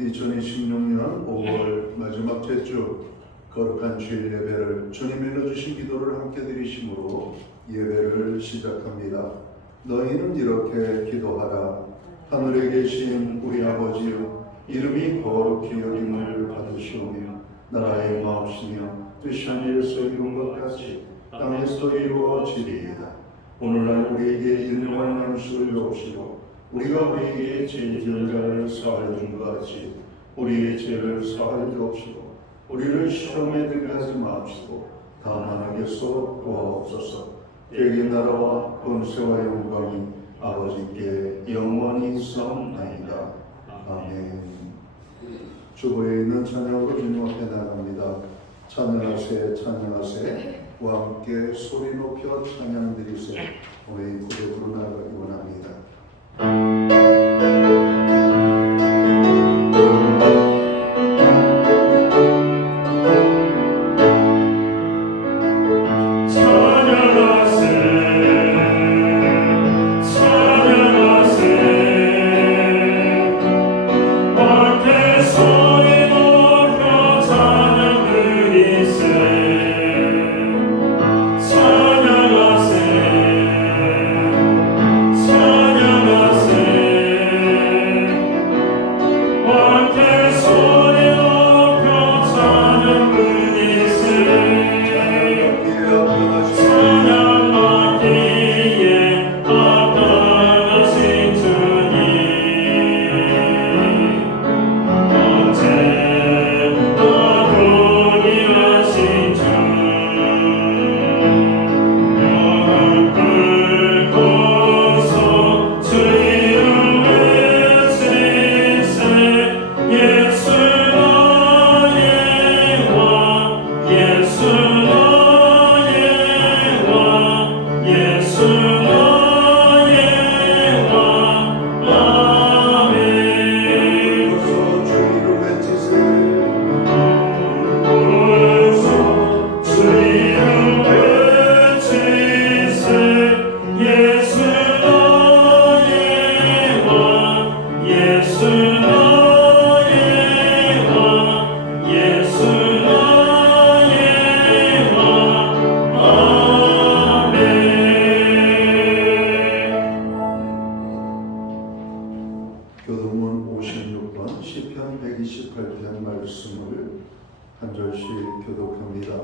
2026년 5월 마지막 제주 거룩한 주일 예배를 주님이 일러주신 기도를 함께 드리심으로 예배를 시작합니다. 너희는 이렇게 기도하라. 하늘에 계신 우리 아버지여, 이름이 거룩히 여김을 받으시오며 나라의 마옵시며 뜻이 하늘에서 이룬 것 같이 땅에서 이루어지리이다. 오늘날 우리에게 일용할 양식을 주옵시고 우리가 우리에게 죄 지은 자를 사하여 준 것 같이 우리의 죄를 사하여 주옵시고 우리를 시험에 들게 하지 마옵시고 다만 악에서 구하옵소서. 대개 나라와 권세와 영광이 아버지께 영원히 있사옵나이다. 아멘. 주보에 있는 찬양으로 주님 앞에 나갑니다. 찬양하세 찬양하세 와 함께 소리 높여 찬양 드리세. 오늘 이 고백으로 나아가기 원합니다. 교동문 56번 시편 128편 말씀을 한 절씩 교독합니다.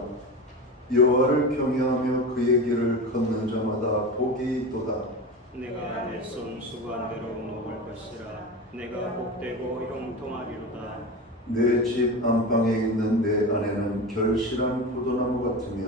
여호와를 경외하며 그의 길을 걷는 자마다 복이 있도다. 내가 내 손 수고한 대로 먹을 것이라. 내가 복되고 형통하리로다. 내 집 안방에 있는 내 아내는 결실한 포도나무 같으며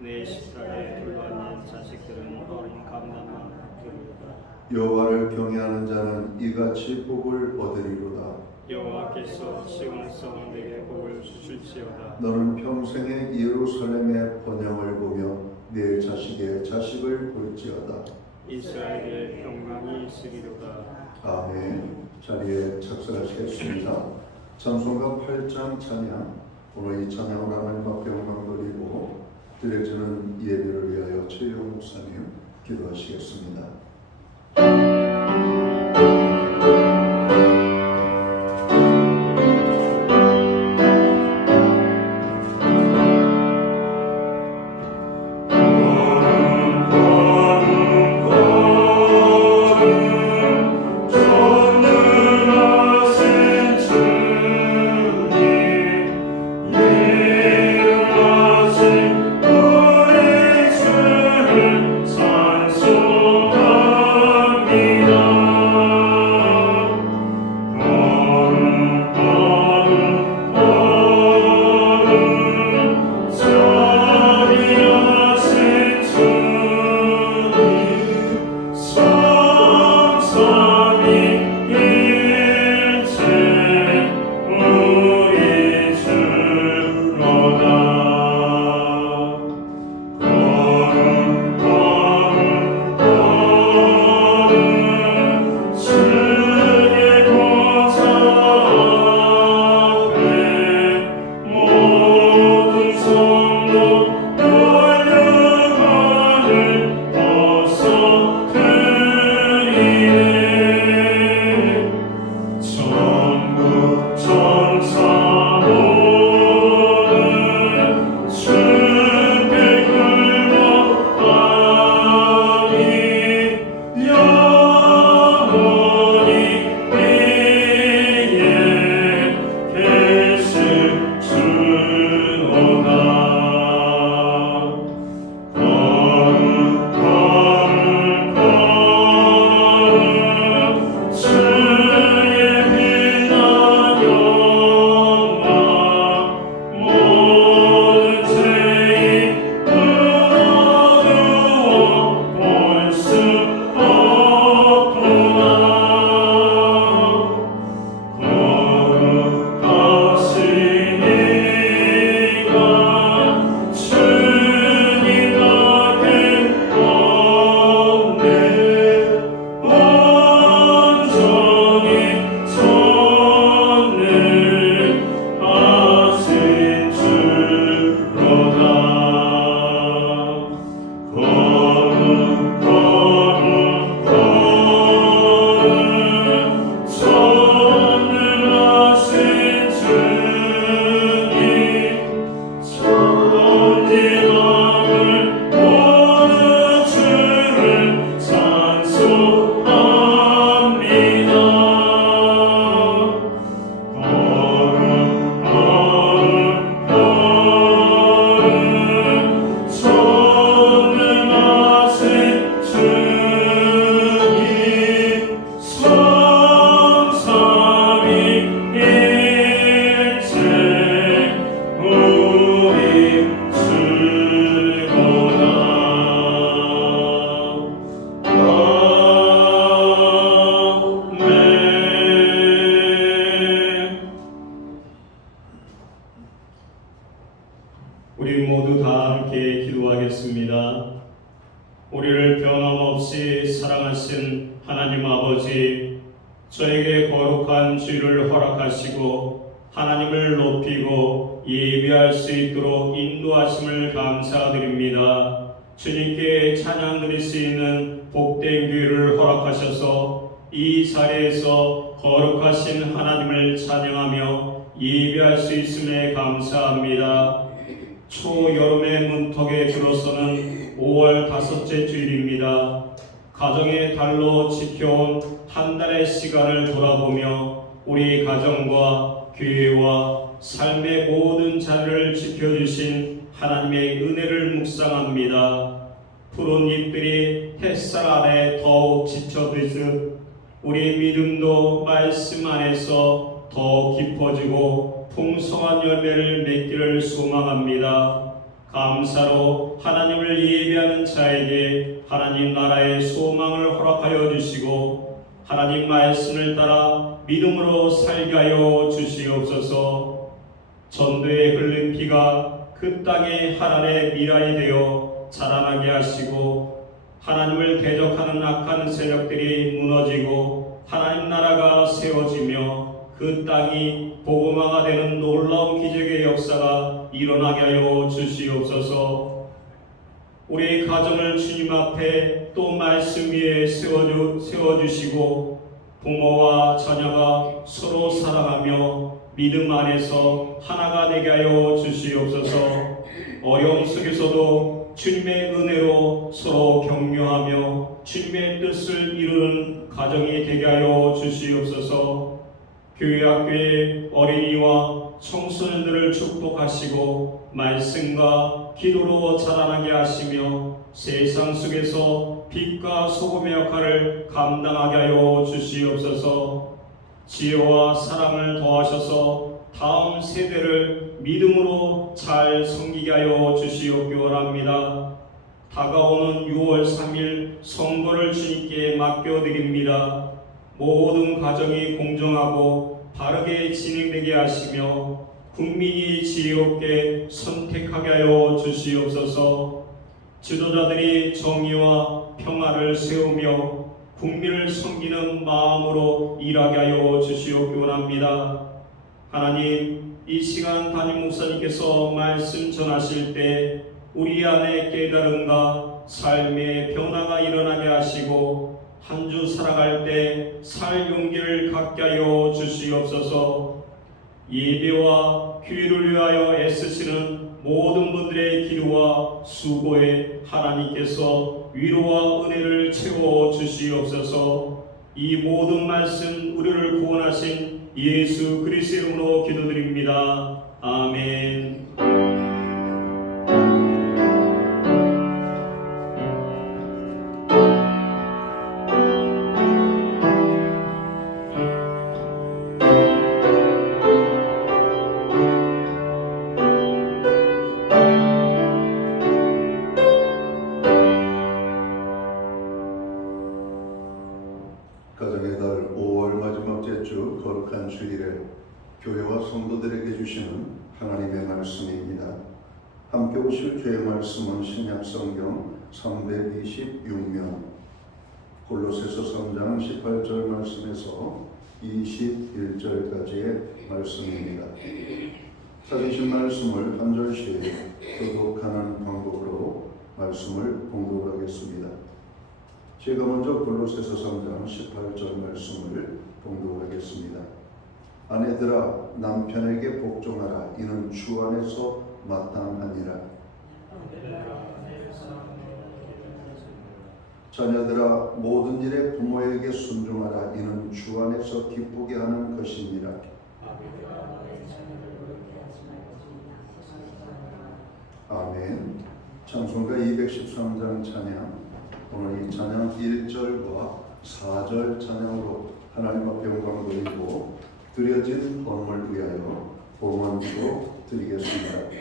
내 식탁에 둘러앉는 자식들은 어린 감람만 같으리로다. 여호와를 경외하는 자는 이같이 복을 얻으리로다. 여호와께서 시온성 내게 복을 주실지어다. 너는 평생에 예루살렘의 번영을 보며 네 자식의 자식을 볼지어다. 이스라엘의 평강이 있으리로다. 아멘. 자리에 착석하시겠습니다. 찬송가 8장 찬양, 오늘 이 찬양을 하나님 앞에 영광 돌리고 드려지는 예배를 위하여 최영 목사님 기도하시겠습니다. 산소합니다. 우리 모두 다 함께 기도하겠습니다. 우리를 변함없이 사랑하신 하나님 아버지, 저에게 거룩한 주일을 허락하시고 하나님을 높이고 예배할 수 있도록 인도하심을 감사드립니다. 주님께 찬양 드릴 수 있는 복된 기회를 허락하셔서 이 자리에서 거룩하신 하나님을 찬양하며 예배할 수 있음에 감사합니다. 초여름의 문턱에 들어서는 5월 다섯째 주일입니다. 가정의 달로 지켜온 한 달의 시간을 돌아보며 우리 가정과 교회와 삶의 모든 자리를 지켜주신 하나님의 은혜를 묵상합니다. 푸른 잎들이 햇살 아래 더욱 지쳐드듯 우리 믿음도 말씀 안에서 더 깊어지고 풍성한 열매를 맺기를 소망합니다. 감사로 하나님을 예배하는 자에게 하나님 나라의 소망을 허락하여 주시고 하나님 말씀을 따라 믿음으로 살게 하여 주시옵소서. 전도에 흘린 피가 그 땅의 하나님의 미랄이 되어 자라나게 하시고 하나님을 대적하는 악한 세력들이 무너지고 하나님 나라가 세워지며 그 땅이 복음화가 되는 놀라운 기적의 역사가 일어나게 하여 주시옵소서. 우리 가정을 주님 앞에 또 말씀 위에 세워주시고 부모와 자녀가 서로 사랑하며 믿음 안에서 하나가 되게 하여 주시옵소서. 어려움 속에서도 주님의 은혜로 서로 격려하며 주님의 뜻을 이루는 가정이 되게 하여 주시옵소서. 교회 학교의 어린이와 청소년들을 축복하시고 말씀과 기도로 자라나게 하시며 세상 속에서 빛과 소금의 역할을 감당하게 하여 주시옵소서. 지혜와 사랑을 더하셔서 다음 세대를 믿음으로 잘 섬기게 하여 주시옵기 원합니다. 다가오는 6월 3일 선거를 주님께 맡겨드립니다. 모든 가정이 공정하고 바르게 진행되게 하시며 국민이 지혜롭게 선택하게 하여 주시옵소서. 지도자들이 정의와 평화를 세우며 국민을 섬기는 마음으로 일하게 하여 주시옵기 원합니다. 하나님, 이 시간 담임 목사님께서 말씀 전하실 때 우리 안에 깨달음과 삶의 변화가 일어나게 하시고 한 주 살아갈 때 살 용기를 갖게 하여 주시옵소서. 예배와 교회를 위하여 애쓰시는 모든 분들의 기도와 수고에 하나님께서 위로와 은혜를 채워 주시옵소서. 이 모든 말씀 우리를 구원하신 예수 그리스도의 이름으로 기도드립니다. 아멘. 가정의 달 5월 마지막째 주 거룩한 주일에 교회와 성도들에게 주시는 하나님의 말씀입니다. 함께 오실 주의 말씀은 신약성경 326면 골로새서 3장 18절 말씀에서 21절까지의 말씀입니다. 찾으신 말씀을 한 절씩 교독하는 방법으로 말씀을 봉독하겠습니다. 제가 먼저 골로새서 3장 18절 말씀을 봉독하겠습니다. 아내들아 남편에게 복종하라. 이는 주 안에서 마땅하니라. 자녀들아 모든 일에 부모에게 순종하라. 이는 주 안에서 기쁘게 하는 것이니라. 아멘. 찬송가 213장 찬양. 오늘 이 찬양 1절과 4절 찬양으로 하나님 앞에 영광 돌리고 드려진 헌금을 위하여 봉헌기도 드리겠습니다.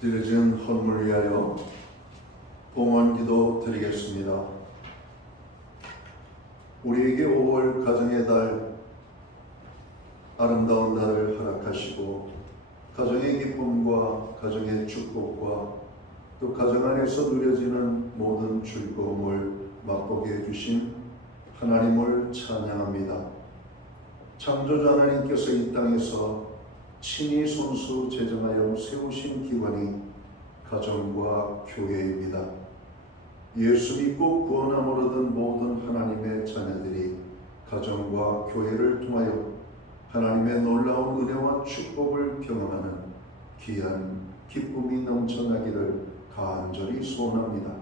드려진 헌물을 위하여 봉헌기도 드리겠습니다. 우리에게 5월 가정의 달, 아름다운 달을 허락하시고 가정의 기쁨과 가정의 축복과 또 가정 안에서 누려지는 모든 즐거움을 맛보게 해주신 하나님을 찬양합니다. 창조주 하나님께서 이 땅에서 친히 손수 제정하여 세우신 기관이 가정과 교회입니다. 예수 믿고 구원함을 얻은 모든 하나님의 자녀들이 가정과 교회를 통하여 하나님의 놀라운 은혜와 축복을 경험하는 귀한 기쁨이 넘쳐나기를 간절히 소원합니다.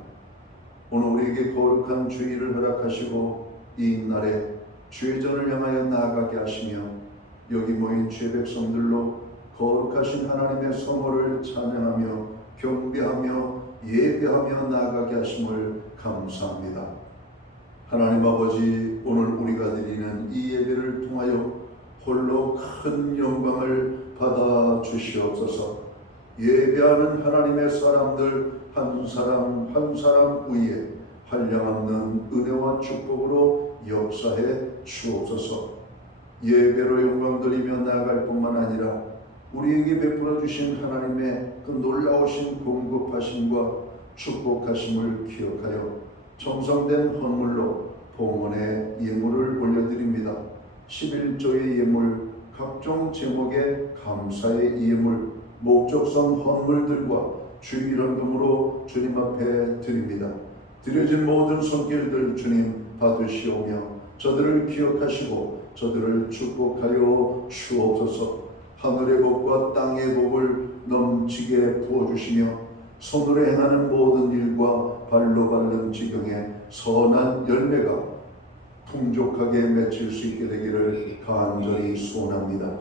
오늘 우리에게 거룩한 주일을 허락하시고 이 날에 주의 전을 향하여 나아가게 하시며 여기 모인 주의 백성들로 거룩하신 하나님의 성호를 찬양하며 경배하며 예배하며 나아가게 하심을 감사합니다. 하나님 아버지, 오늘 우리가 드리는 이 예배를 통하여 홀로 큰 영광을 받아 주시옵소서. 예배하는 하나님의 사람들 한 사람 한 사람 위에 한량없는 은혜와 축복으로 역사해 주옵소서. 예배로 영광 드리며 나아갈 뿐만 아니라 우리에게 베풀어 주신 하나님의 그 놀라우신 공급하심과 축복하심을 기억하여 정성된 헌물로 봉헌의 예물을 올려드립니다. 11조의 예물, 각종 제목의 감사의 예물, 목적성 헌물들과 주일헌금으로 주님 앞에 드립니다. 드려진 모든 손길들 주님 받으시오며 저들을 기억하시고 저들을 축복하여 주옵소서. 하늘의 복과 땅의 복을 넘치게 부어주시며 손으로 행하는 모든 일과 발로 밟는 지경에 선한 열매가 풍족하게 맺힐 수 있게 되기를 간절히 소원합니다.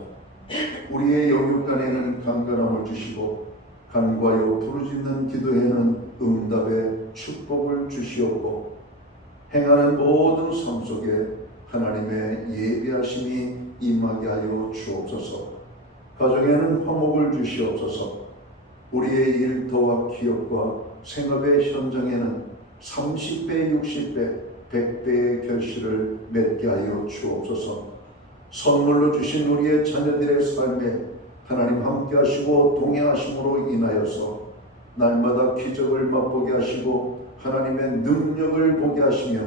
우리의 영육간에는 강건함을 주시고 간과요 부르짖는 기도에는 응답의 축복을 주시옵고 행하는 모든 삶 속에 하나님의 예비하심이 임하게 하여 주옵소서. 가정에는 화목을 주시옵소서. 우리의 일터와 기업과 생업의 현장에는 30배, 60배, 100배의 결실을 맺게 하여 주옵소서. 선물로 주신 우리의 자녀들의 삶에 하나님 함께 하시고 동행하심으로 인하여서 날마다 기적을 맛보게 하시고 하나님의 능력을 보게 하시며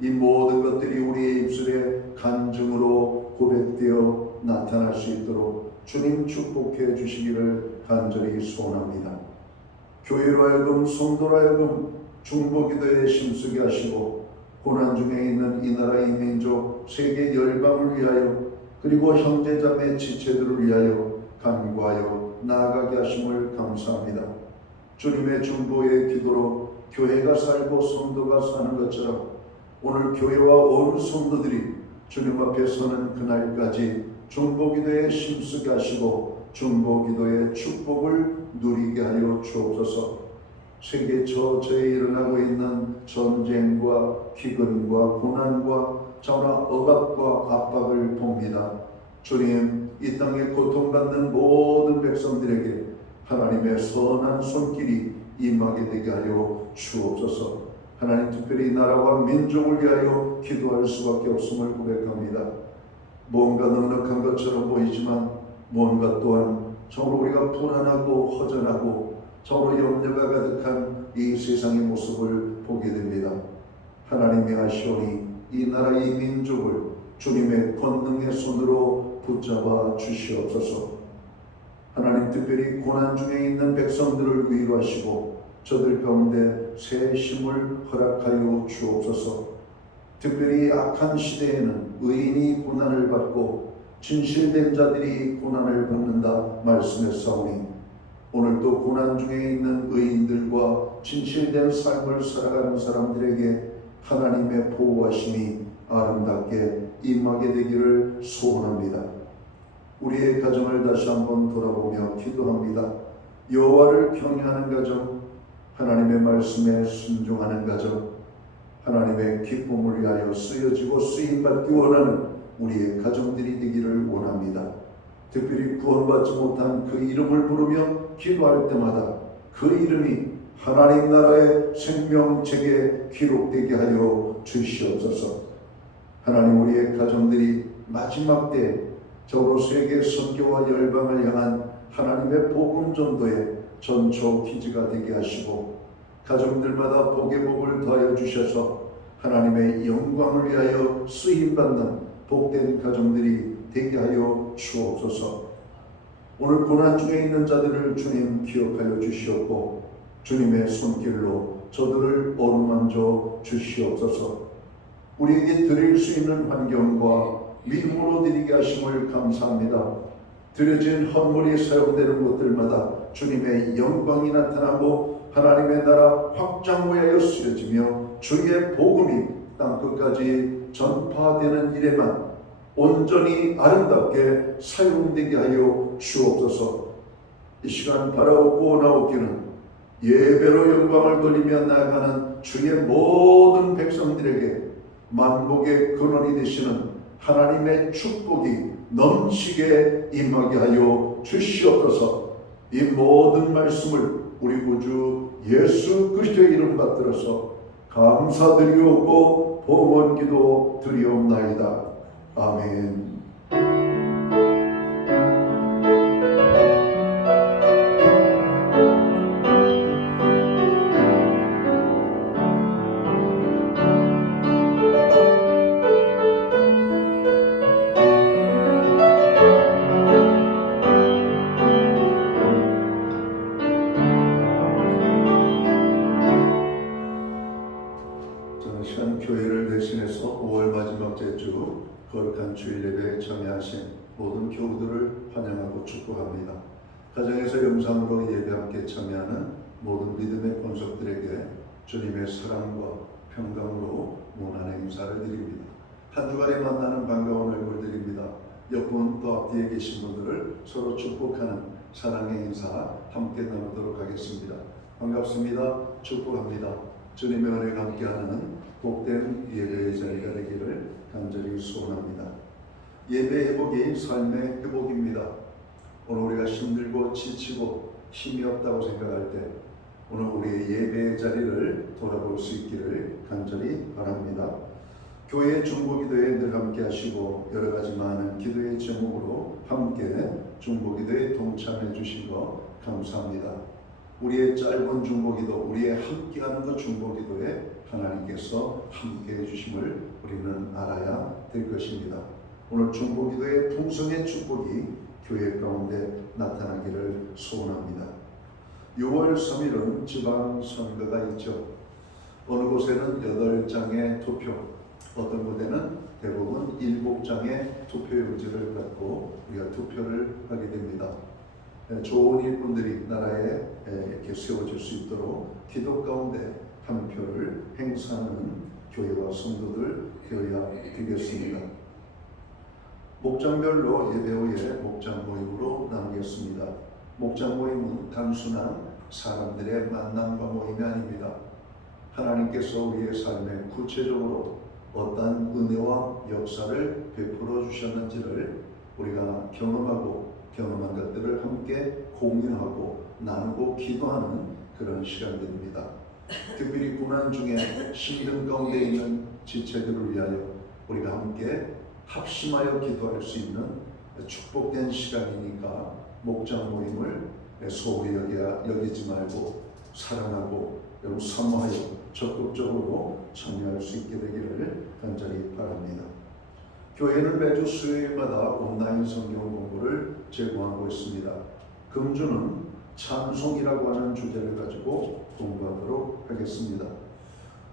이 모든 것들이 우리의 입술에 간증으로 고백되어 나타날 수 있도록 주님 축복해 주시기를 간절히 소원합니다. 교회로 하여금 성도로 하여금 중보기도에 힘쓰게 하시고 고난 중에 있는 이 나라 이 민족 세계 열방을 위하여 그리고 형제자매 지체들을 위하여 간구하여 나아가게 하심을 감사합니다. 주님의 중보의 기도로 교회가 살고 성도가 사는 것처럼 오늘 교회와 온 성도들이 주님 앞에 서는 그날까지 중보기도에 힘쓰게 하시고 중보기도의 축복을 누리게 하여 주옵소서. 세계 처처에 일어나고 있는 전쟁과 기근과 고난과 전화 억압과 압박을 봅니다. 주님, 이 땅에 고통받는 모든 백성들에게 하나님의 선한 손길이 임하게 되게 하여 주옵소서. 하나님, 특별히 나라와 민족을 위하여 기도할 수밖에 없음을 고백합니다. 뭔가 넉넉한 것처럼 보이지만 뭔가 또한 정말 우리가 불안하고 허전하고 정말 염려가 가득한 이 세상의 모습을 보게 됩니다. 하나님이 하시오니 이 나라 이 민족을 주님의 권능의 손으로 붙잡아 주시옵소서. 하나님, 특별히 고난 중에 있는 백성들을 위로하시고 저들 가운데 새 힘을 허락하여 주옵소서. 특별히 악한 시대에는 의인이 고난을 받고 진실된 자들이 고난을 받는다 말씀했사오니, 오늘도 고난 중에 있는 의인들과 진실된 삶을 살아가는 사람들에게 하나님의 보호하심이 아름답게 임하게 되기를 소원합니다. 우리의 가정을 다시 한번 돌아보며 기도합니다. 여호와를 경외하는 가정, 하나님의 말씀에 순종하는 가정, 하나님의 기쁨을 위하여 쓰여지고 쓰임받기 원하는 우리의 가정들이 되기를 원합니다. 특별히 구원받지 못한 그 이름을 부르며 기도할 때마다 그 이름이 하나님 나라의 생명책에 기록되게 하여 주시옵소서. 하나님, 우리의 가정들이 마지막 때 적으로 세계 선교와 열방을 향한 하나님의 복음 전도의 전초 기지가 되게 하시고, 가정들마다 복의 복을 더하여 주셔서 하나님의 영광을 위하여 쓰임받는 복된 가정들이 되게 하여 주옵소서. 오늘 고난 중에 있는 자들을 주님 기억하여 주시옵고 주님의 손길로 저들을 어루만져 주시옵소서. 우리에게 드릴 수 있는 환경과 믿음으로 드리게 하심을 감사합니다. 드려진 헌물이 사용되는 곳들마다 주님의 영광이 나타나고 하나님의 나라 확장하여 쓰여지며 주의 복음이 땅끝까지 전파되는 일에만 온전히 아름답게 사용되게 하여 주옵소서. 이 시간 바라오고 나오기는 예배로 영광을 돌리며 나아가는 주의 모든 백성들에게 만복의 근원이 되시는 하나님의 축복이 넘치게 임하게 하여 주시옵소서. 이 모든 말씀을 우리 구주 예수 그리스도의 이름 받들어서 감사드리옵고 봉헌기도 드리옵나이다. 아멘. 저는 시간 교회를 대신해서 5월 마지막 주 거룩한 주일 예배에 참여하신 모든 교우들을 환영하고 축복합니다. 가정에서 영상으로 예배 함께 참여하는 모든 믿음의 권속들에게 주님의 사랑과 평강으로 문안의 인사를 드립니다. 한 주간에 만나는 반가운 얼굴들입니다. 옆분 또 앞뒤에 계신 분들을 서로 축복하는 사랑의 인사 함께 나누도록 하겠습니다. 반갑습니다. 축복합니다. 주님의 은혜가 함께하는 복된 예배의 자리가 되기를 간절히 소원합니다. 예배 회복이 삶의 회복입니다. 오늘 우리가 힘들고 지치고 힘이 없다고 생각할 때 오늘 우리의 예배의 자리를 돌아볼 수 있기를 간절히 바랍니다. 교회 중보기도에 늘 함께 하시고 여러 가지 많은 기도의 제목으로 함께 중보기도에 동참해 주신 것 감사합니다. 우리의 짧은 중보기도, 우리의 함께하는 그 중보기도에 하나님께서 함께해 주심을 우리는 알아야 될 것입니다. 오늘 중보기도의 풍성의 축복이 교회 가운데 나타나기를 소원합니다. 6월 3일은 지방선거가 있죠. 어느 곳에는 8장의 투표, 어떤 곳에는 대부분 7장의 투표용지를 갖고 우리가 투표를 하게 됩니다. 좋은 일꾼들이 나라에 이렇게 세워질 수 있도록 기도 가운데 한 표를 행사하는 교회와 성도들 되어야 되겠습니다. 목장별로 예배 후에 목장 모임으로 나누겠습니다. 목장 모임은 단순한 사람들의 만남과 모임이 아닙니다. 하나님께서 우리의 삶에 구체적으로 어떠한 은혜와 역사를 베풀어 주셨는지를 우리가 경험한 것들을 함께 공유하고 나누고 기도하는 그런 시간들입니다. 특별히 고난 중에 힘든 가운데 있는 지체들을 위하여 우리가 함께 합심하여 기도할 수 있는 축복된 시간이니까 목장 모임을 소홀히 여기지 말고 사랑하고 여러분 사모하여 적극적으로 참여할 수 있게 되기를 간절히 바랍니다. 교회는 매주 수요일마다 온라인 성경 공부를 제공하고 있습니다. 금주는 찬송이라고 하는 주제를 가지고 공부하도록 하겠습니다.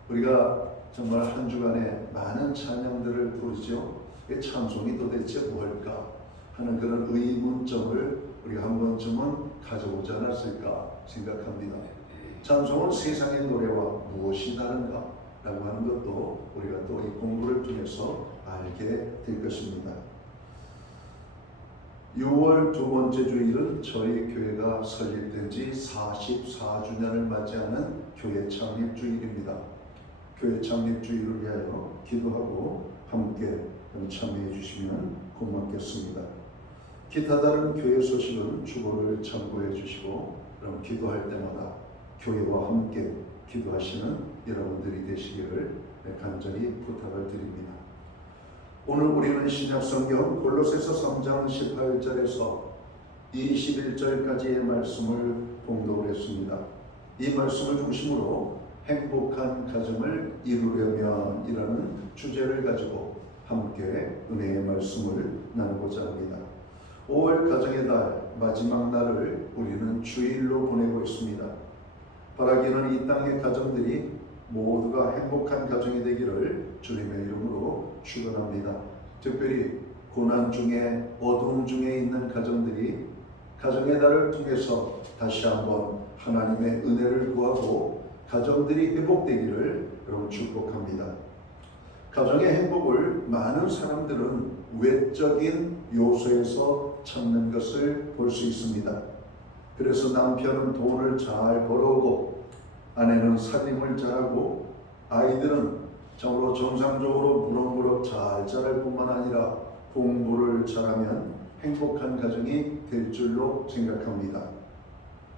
우리가 정말 한 주간에 많은 찬양들을 부르죠. 이 찬송이 도대체 뭘까 하는 그런 의문점을 우리가 한 번쯤은 가져오지 않았을까 생각합니다. 찬송은 세상의 노래와 무엇이 다른가 라고 하는 것도 우리가 또 이 공부를 통해서 알게 될 것입니다. 6월 두 번째 주일은 저희 교회가 설립된 지 44주년을 맞이하는 교회 창립 주일입니다. 교회 창립 주일을 위하여 기도하고 함께 참여해 주시면 고맙겠습니다. 기타 다른 교회 소식은 주보를 참고해 주시고 그럼 기도할 때마다 교회와 함께 기도하시는 여러분들이 되시기를 간절히 부탁을 드립니다. 오늘 우리는 신약성경 골로새서 3장 18절에서 21절까지의 말씀을 봉독을 했습니다. 이 말씀을 중심으로 행복한 가정을 이루려면 이라는 주제를 가지고 함께 은혜의 말씀을 나누고자 합니다. 5월 가정의 달 마지막 날을 우리는 주일로 보내고 있습니다. 바라기는 이 땅의 가정들이 모두가 행복한 가정이 되기를 주님의 이름으로 축원합니다. 특별히 고난 중에 어둠 중에 있는 가정들이 가정의 달을 통해서 다시 한번 하나님의 은혜를 구하고 가정들이 회복되기를 여러분 축복합니다. 가정의 행복을 많은 사람들은 외적인 요소에서 찾는 것을 볼 수 있습니다. 그래서 남편은 돈을 잘 벌어오고 아내는 살림을 잘하고 아이들은 정으로 정상적으로 무럭무럭 잘 자랄 뿐만 아니라 공부를 잘하면 행복한 가정이 될 줄로 생각합니다.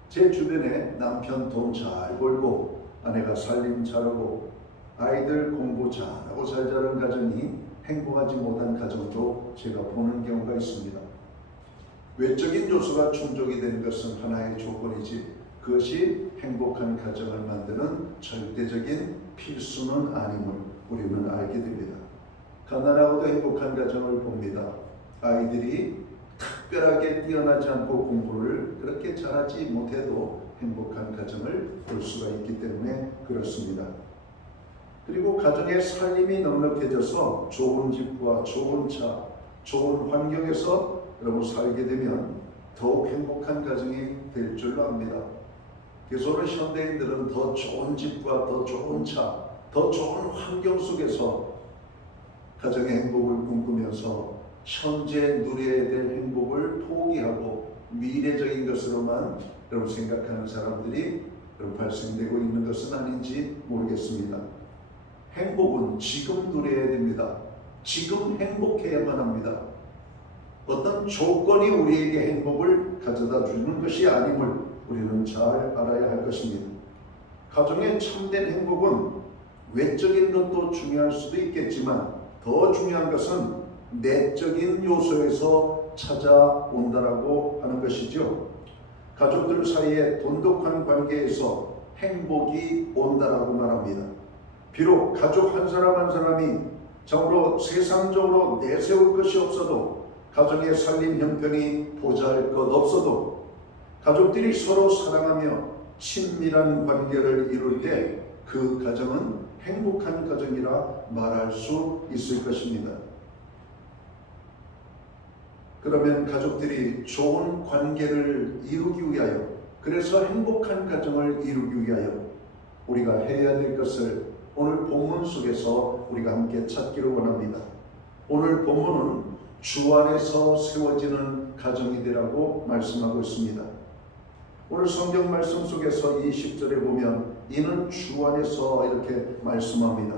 제 주변에 남편 돈 잘 벌고 아내가 살림 잘하고 아이들 공부 잘하고 잘 자란 가정이 행복하지 못한 가정도 제가 보는 경우가 있습니다. 외적인 요소가 충족이 되는 것은 하나의 조건이지 그것이 행복한 가정을 만드는 절대적인 필수는 아님을 우리는 알게 됩니다. 가난하고도 행복한 가정을 봅니다. 아이들이 특별하게 뛰어나지 않고 공부를 그렇게 잘하지 못해도 행복한 가정을 볼 수가 있기 때문에 그렇습니다. 그리고 가정의 살림이 넉넉해져서 좋은 집과 좋은 차, 좋은 환경에서 여러분 살게 되면 더욱 행복한 가정이 될 줄로 압니다. 그래서 오늘 현대인들은 더 좋은 집과 더 좋은 차, 더 좋은 환경 속에서 가정의 행복을 꿈꾸면서 현재 누려야 될 행복을 포기하고 미래적인 것으로만 여러분 생각하는 사람들이 여러분 발생되고 있는 것은 아닌지 모르겠습니다. 행복은 지금 누려야 됩니다. 지금 행복해야만 합니다. 어떤 조건이 우리에게 행복을 가져다 주는 것이 아님을 우리는 잘 알아야 할 것입니다. 가정의 참된 행복은 외적인 것도 중요할 수도 있겠지만 더 중요한 것은 내적인 요소에서 찾아온다라고 하는 것이죠. 가족들 사이에 돈독한 관계에서 행복이 온다라고 말합니다. 비록 가족 한 사람 한 사람이 정으로 세상적으로 내세울 것이 없어도 가정의 살림 형편이 보잘것 없어도 가족들이 서로 사랑하며 친밀한 관계를 이룰 때 그 가정은 행복한 가정이라 말할 수 있을 것입니다. 그러면 가족들이 좋은 관계를 이루기 위하여 그래서 행복한 가정을 이루기 위하여 우리가 해야 될 것을 오늘 본문 속에서 우리가 함께 찾기를 원합니다. 오늘 본문은 주 안에서 세워지는 가정이 되라고 말씀하고 있습니다. 오늘 성경 말씀 속에서 20절에 보면 이는 주 안에서 이렇게 말씀합니다.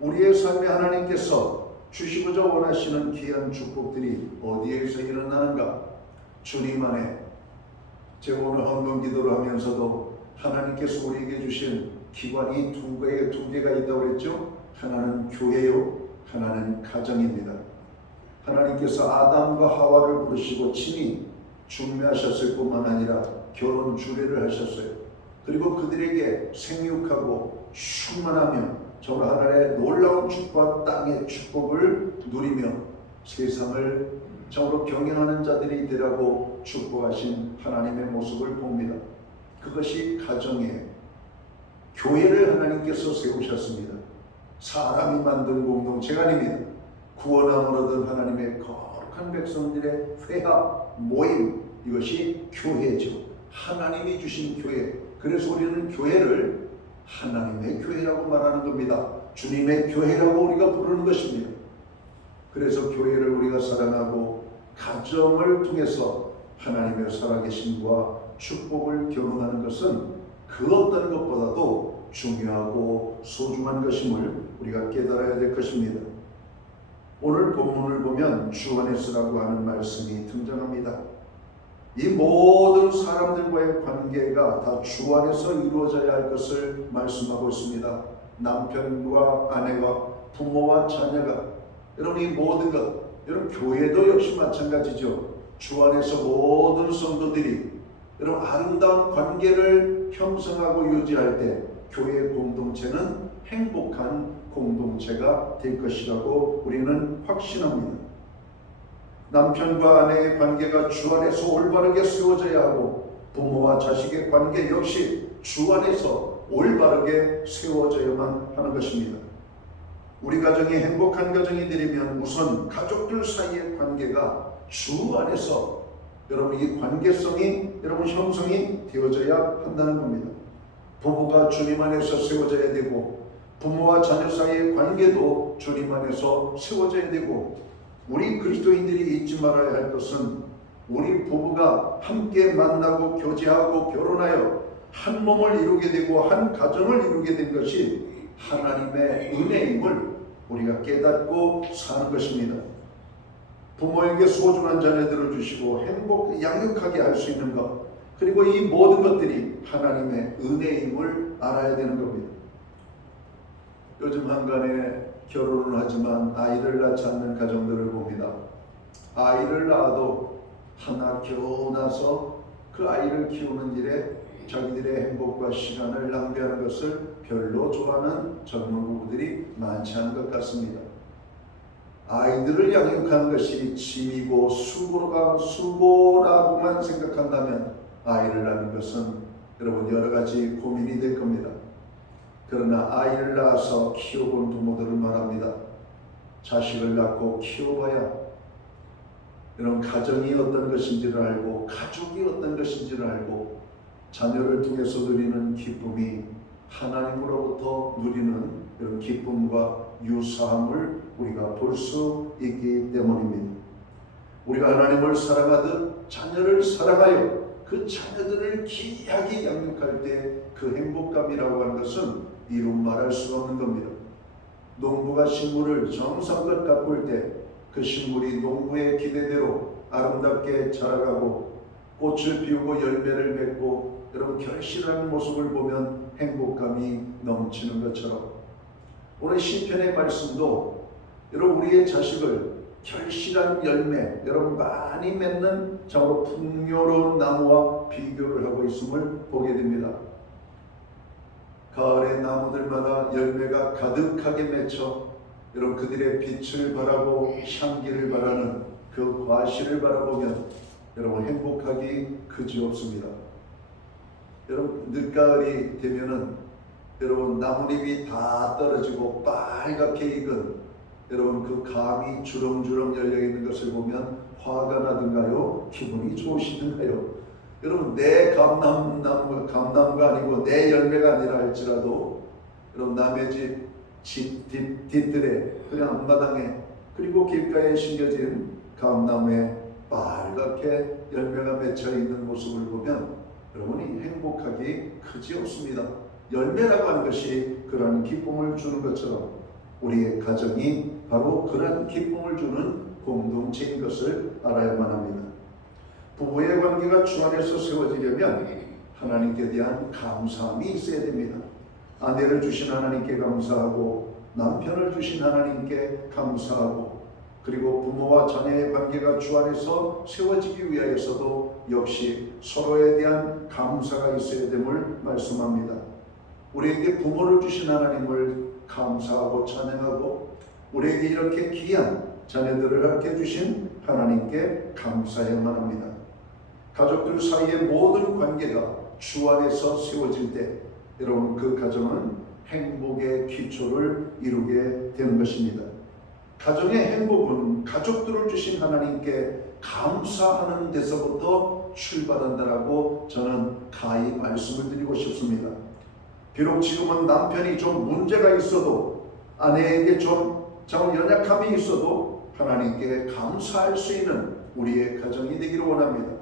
우리의 삶에 하나님께서 주시고자 원하시는 귀한 축복들이 어디에서 일어나는가? 주님 안에. 제가 오늘 헌금 기도를 하면서도 하나님께서 우리에게 주신 기관이 두 개가 있다고 했죠. 하나는 교회요, 하나는 가정입니다. 하나님께서 아담과 하와를 부르시고 친히 중매하셨을 뿐만 아니라 결혼 주례를 하셨어요. 그리고 그들에게 생육하고 충만하며 정말 하나님의 놀라운 축복과 땅의 축복을 누리며 세상을 정으로 경영하는 자들이 되라고 축복하신 하나님의 모습을 봅니다. 그것이 가정에 교회를 하나님께서 세우셨습니다. 사람이 만든 공동체가 아닙니다. 구원함을 얻은 하나님의 거룩한 백성들의 회합, 모임, 이것이 교회죠. 하나님이 주신 교회. 그래서 우리는 교회를 하나님의 교회라고 말하는 겁니다. 주님의 교회라고 우리가 부르는 것입니다. 그래서 교회를 우리가 사랑하고 가정을 통해서 하나님의 살아계심과 축복을 경험하는 것은 그 어떤 것보다도 중요하고 소중한 것임을 우리가 깨달아야 될 것입니다. 오늘 본문을 보면 주 안에서라고 하는 말씀이 등장합니다. 이 모든 사람들과의 관계가 다 주 안에서 이루어져야 할 것을 말씀하고 있습니다. 남편과 아내가, 부모와 자녀가, 여러분 이 모든 것, 여러분 교회도 역시 마찬가지죠. 주 안에서 모든 성도들이 여러분 아름다운 관계를 형성하고 유지할 때 교회 공동체는 행복한 공동체가 될 것이라고 우리는 확신합니다. 남편과 아내의 관계가 주 안에서 올바르게 세워져야 하고 부모와 자식의 관계 역시 주 안에서 올바르게 세워져야만 하는 것입니다. 우리 가정이 행복한 가정이 되려면 우선 가족들 사이의 관계가 주 안에서 여러분 이 관계성이 여러분 형성이 되어져야 한다는 겁니다. 부부가 주님 안에서 세워져야 되고 부모와 자녀 사이의 관계도 주님 안에서 세워져야 되고 우리 그리스도인들이 잊지 말아야 할 것은 우리 부부가 함께 만나고 교제하고 결혼하여 한 몸을 이루게 되고 한 가정을 이루게 된 것이 하나님의 은혜임을 우리가 깨닫고 사는 것입니다. 부모에게 소중한 자녀들을 주시고 양육하게 할 수 있는 것, 그리고 이 모든 것들이 하나님의 은혜임을 알아야 되는 겁니다. 요즘 한간에 결혼을 하지만 아이를 낳지 않는 가정들을 봅니다. 아이를 낳아도 하나 겨우 나서 그 아이를 키우는 일에 자기들의 행복과 시간을 낭비하는 것을 별로 좋아하는 젊은 부부들이 많지 않은 것 같습니다. 아이들을 양육하는 것이 취미고 수고라고만 생각한다면 아이를 낳는 것은 여러분 여러 가지 고민이 될 겁니다. 그러나 아이를 낳아서 키워본 부모들은 말합니다. 자식을 낳고 키워봐야 이런 가정이 어떤 것인지를 알고 가족이 어떤 것인지를 알고 자녀를 통해서 누리는 기쁨이 하나님으로부터 누리는 이런 기쁨과 유사함을 우리가 볼 수 있기 때문입니다. 우리가 하나님을 사랑하듯 자녀를 사랑하여 그 자녀들을 귀하게 양육할 때 그 행복감이라고 하는 것은 이루 말할 수 없는 겁니다. 농부가 식물을 정성껏 가꿀 때 그 식물이 농부의 기대대로 아름답게 자라가고 꽃을 피우고 열매를 맺고 여러분 결실하는 모습을 보면 행복감이 넘치는 것처럼 오늘 시편의 말씀도 여러분 우리의 자식을 결실한 열매 여러분 많이 맺는 정말 풍요로운 나무와 비교를 하고 있음을 보게 됩니다. 가을의 나무들마다 열매가 가득하게 맺혀 여러분 그들의 빛을 바라고 향기를 바라는 그 과실을 바라보면 여러분 행복하기 그지없습니다. 여러분 늦가을이 되면은 여러분 나뭇잎이 다 떨어지고 빨갛게 익은 여러분 그 감이 주렁주렁 열려 있는 것을 보면 화가 나든가요? 기분이 좋으시든가요? 여러분 내 감나무가 아니고 내 열매가 아니라 할지라도 여러분 남의 집 뒤뜰에 그냥 앞마당에 그리고 길가에 심겨진 감나무에 빨갛게 열매가 맺혀 있는 모습을 보면 여러분이 행복하기 그지없습니다. 열매라고 하는 것이 그러한 기쁨을 주는 것처럼 우리의 가정이 바로 그러한 기쁨을 주는 공동체인 것을 알아야만 합니다. 부부의 관계가 주 안에서 세워지려면 하나님께 대한 감사함이 있어야 됩니다. 아내를 주신 하나님께 감사하고 남편을 주신 하나님께 감사하고 그리고 부모와 자녀의 관계가 주 안에서 세워지기 위하여서도 역시 서로에 대한 감사가 있어야 됨을 말씀합니다. 우리에게 부모를 주신 하나님을 감사하고 찬양하고 우리에게 이렇게 귀한 자녀들을 함께 주신 하나님께 감사해야만 합니다. 가족들 사이의 모든 관계가 주 안에서 세워질 때 여러분 그 가정은 행복의 기초를 이루게 되는 것입니다. 가정의 행복은 가족들을 주신 하나님께 감사하는 데서부터 출발한다라고 저는 가히 말씀을 드리고 싶습니다. 비록 지금은 남편이 좀 문제가 있어도 아내에게 좀 연약함이 있어도 하나님께 감사할 수 있는 우리의 가정이 되기를 원합니다.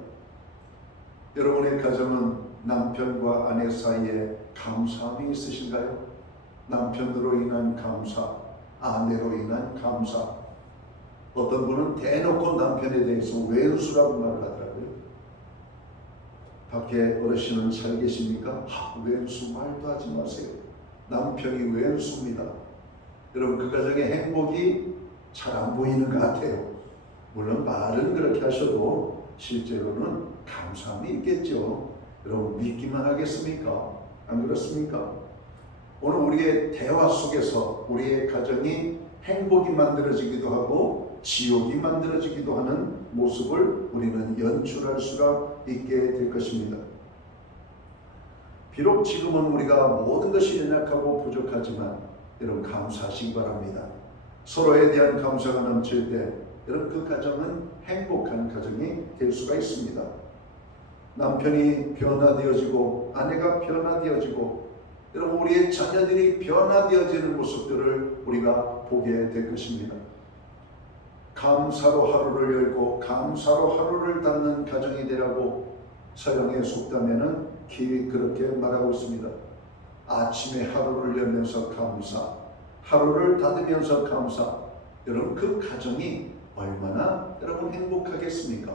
여러분의 가정은 남편과 아내 사이에 감사함이 있으신가요? 남편으로 인한 감사, 아내로 인한 감사. 어떤 분은 대놓고 남편에 대해서 왼수라고 말을 하더라고요. 밖에 어르신은 잘 계십니까? 왼수 말도 하지 마세요. 남편이 왼수입니다. 여러분 그 가정의 행복이 잘 안 보이는 것 같아요. 물론 말은 그렇게 하셔도 실제로는 감사함이 있겠죠. 여러분 믿기만 하겠습니까? 안 그렇습니까? 오늘 우리의 대화 속에서 우리의 가정이 행복이 만들어지기도 하고 지옥이 만들어지기도 하는 모습을 우리는 연출할 수가 있게 될 것입니다. 비록 지금은 우리가 모든 것이 연약하고 부족하지만 여러분 감사하시기 바랍니다. 서로에 대한 감사가 넘칠 때 여러분 그 가정은 행복한 가정이 될 수가 있습니다. 남편이 변화되어지고 아내가 변화되어지고 여러분 우리의 자녀들이 변화되어지는 모습들을 우리가 보게 될 것입니다. 감사로 하루를 열고 감사로 하루를 닫는 가정이 되라고 서양의 속담에는 그렇게 말하고 있습니다. 아침에 하루를 열면서 감사, 하루를 닫으면서 감사. 여러분 그 가정이 얼마나 여러분 행복하겠습니까?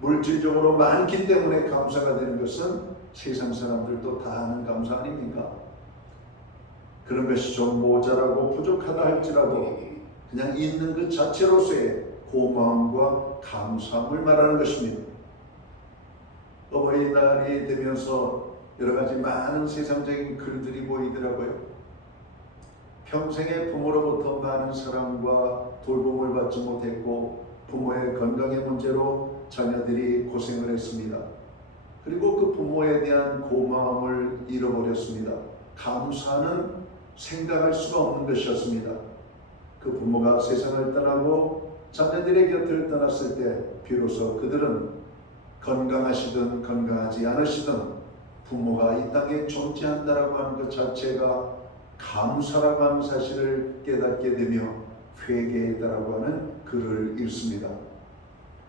물질적으로 많기 때문에 감사가 되는 것은 세상 사람들도 다 아는 감사 아닙니까? 그런 것이 좀 모자라고 부족하다 할지라도 그냥 있는 그 자체로서의 고마움과 감사함을 말하는 것입니다. 어버이날이 되면서 여러 가지 많은 세상적인 글들이 보이더라고요. 평생의 부모로부터 많은 사랑과 돌봄을 받지 못했고 부모의 건강의 문제로 자녀들이 고생을 했습니다. 그리고 그 부모에 대한 고마움을 잃어버렸습니다. 감사는 생각할 수가 없는 것이었습니다. 그 부모가 세상을 떠나고 자녀들의 곁을 떠났을 때 비로소 그들은 건강하시든 건강하지 않으시든 부모가 이 땅에 존재한다라고 하는 것 자체가 감사라고 하는 사실을 깨닫게 되며 회개했다라고 하는 글을 읽습니다.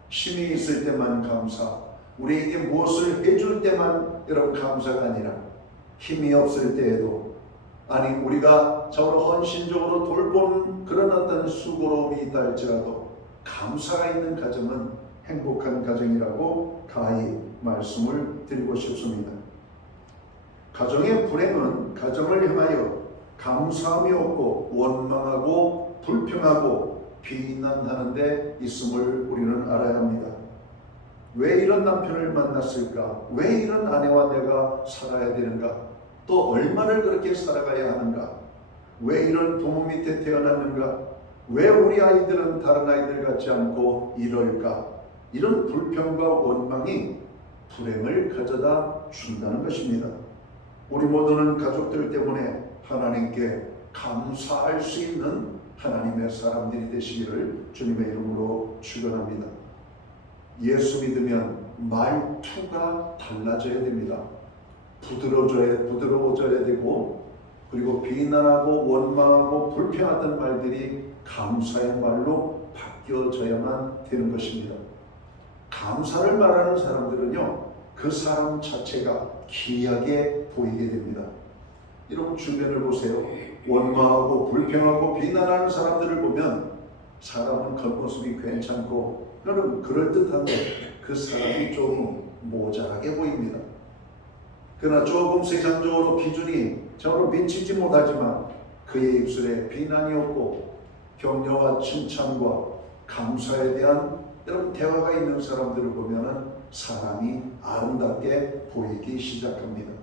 힘이 있을 때만 감사, 우리에게 무엇을 해줄 때만 여러분 감사가 아니라 힘이 없을 때에도 아니 우리가 저로 헌신적으로 돌본 그런 어떤 수고로움이 있다 할지라도 감사가 있는 가정은 행복한 가정이라고 가히 말씀을 드리고 싶습니다. 가정의 불행은 가정을 향하여 감사함이 없고 원망하고 불평하고 비난하는 데 있음을 우리는 알아야 합니다. 왜 이런 남편을 만났을까? 왜 이런 아내와 내가 살아야 되는가? 또 얼마를 그렇게 살아가야 하는가? 왜 이런 부모 밑에 태어났는가? 왜 우리 아이들은 다른 아이들 같지 않고 이럴까? 이런 불평과 원망이 불행을 가져다 준다는 것입니다. 우리 모두는 가족들 때문에 하나님께 감사할 수 있는 하나님의 사람들이 되시기를 주님의 이름으로 축원합니다. 예수 믿으면 말투가 달라져야 됩니다. 부드러워져야 되고 그리고 비난하고 원망하고 불평하던 말들이 감사의 말로 바뀌어져야만 되는 것입니다. 감사를 말하는 사람들은요 그 사람 자체가 귀하게 보이게 됩니다. 여러분 주변을 보세요. 원망하고 불평하고 비난하는 사람들을 보면 사람은 겉모습이 괜찮고 여러분 그럴듯한데 그 사람이 조금 모자라게 보입니다. 그러나 조금 세상적으로 기준이 저로 미치지 못하지만 그의 입술에 비난이 없고 격려와 칭찬과 감사에 대한 여러분 대화가 있는 사람들을 보면은 사람이 아름답게 보이기 시작합니다.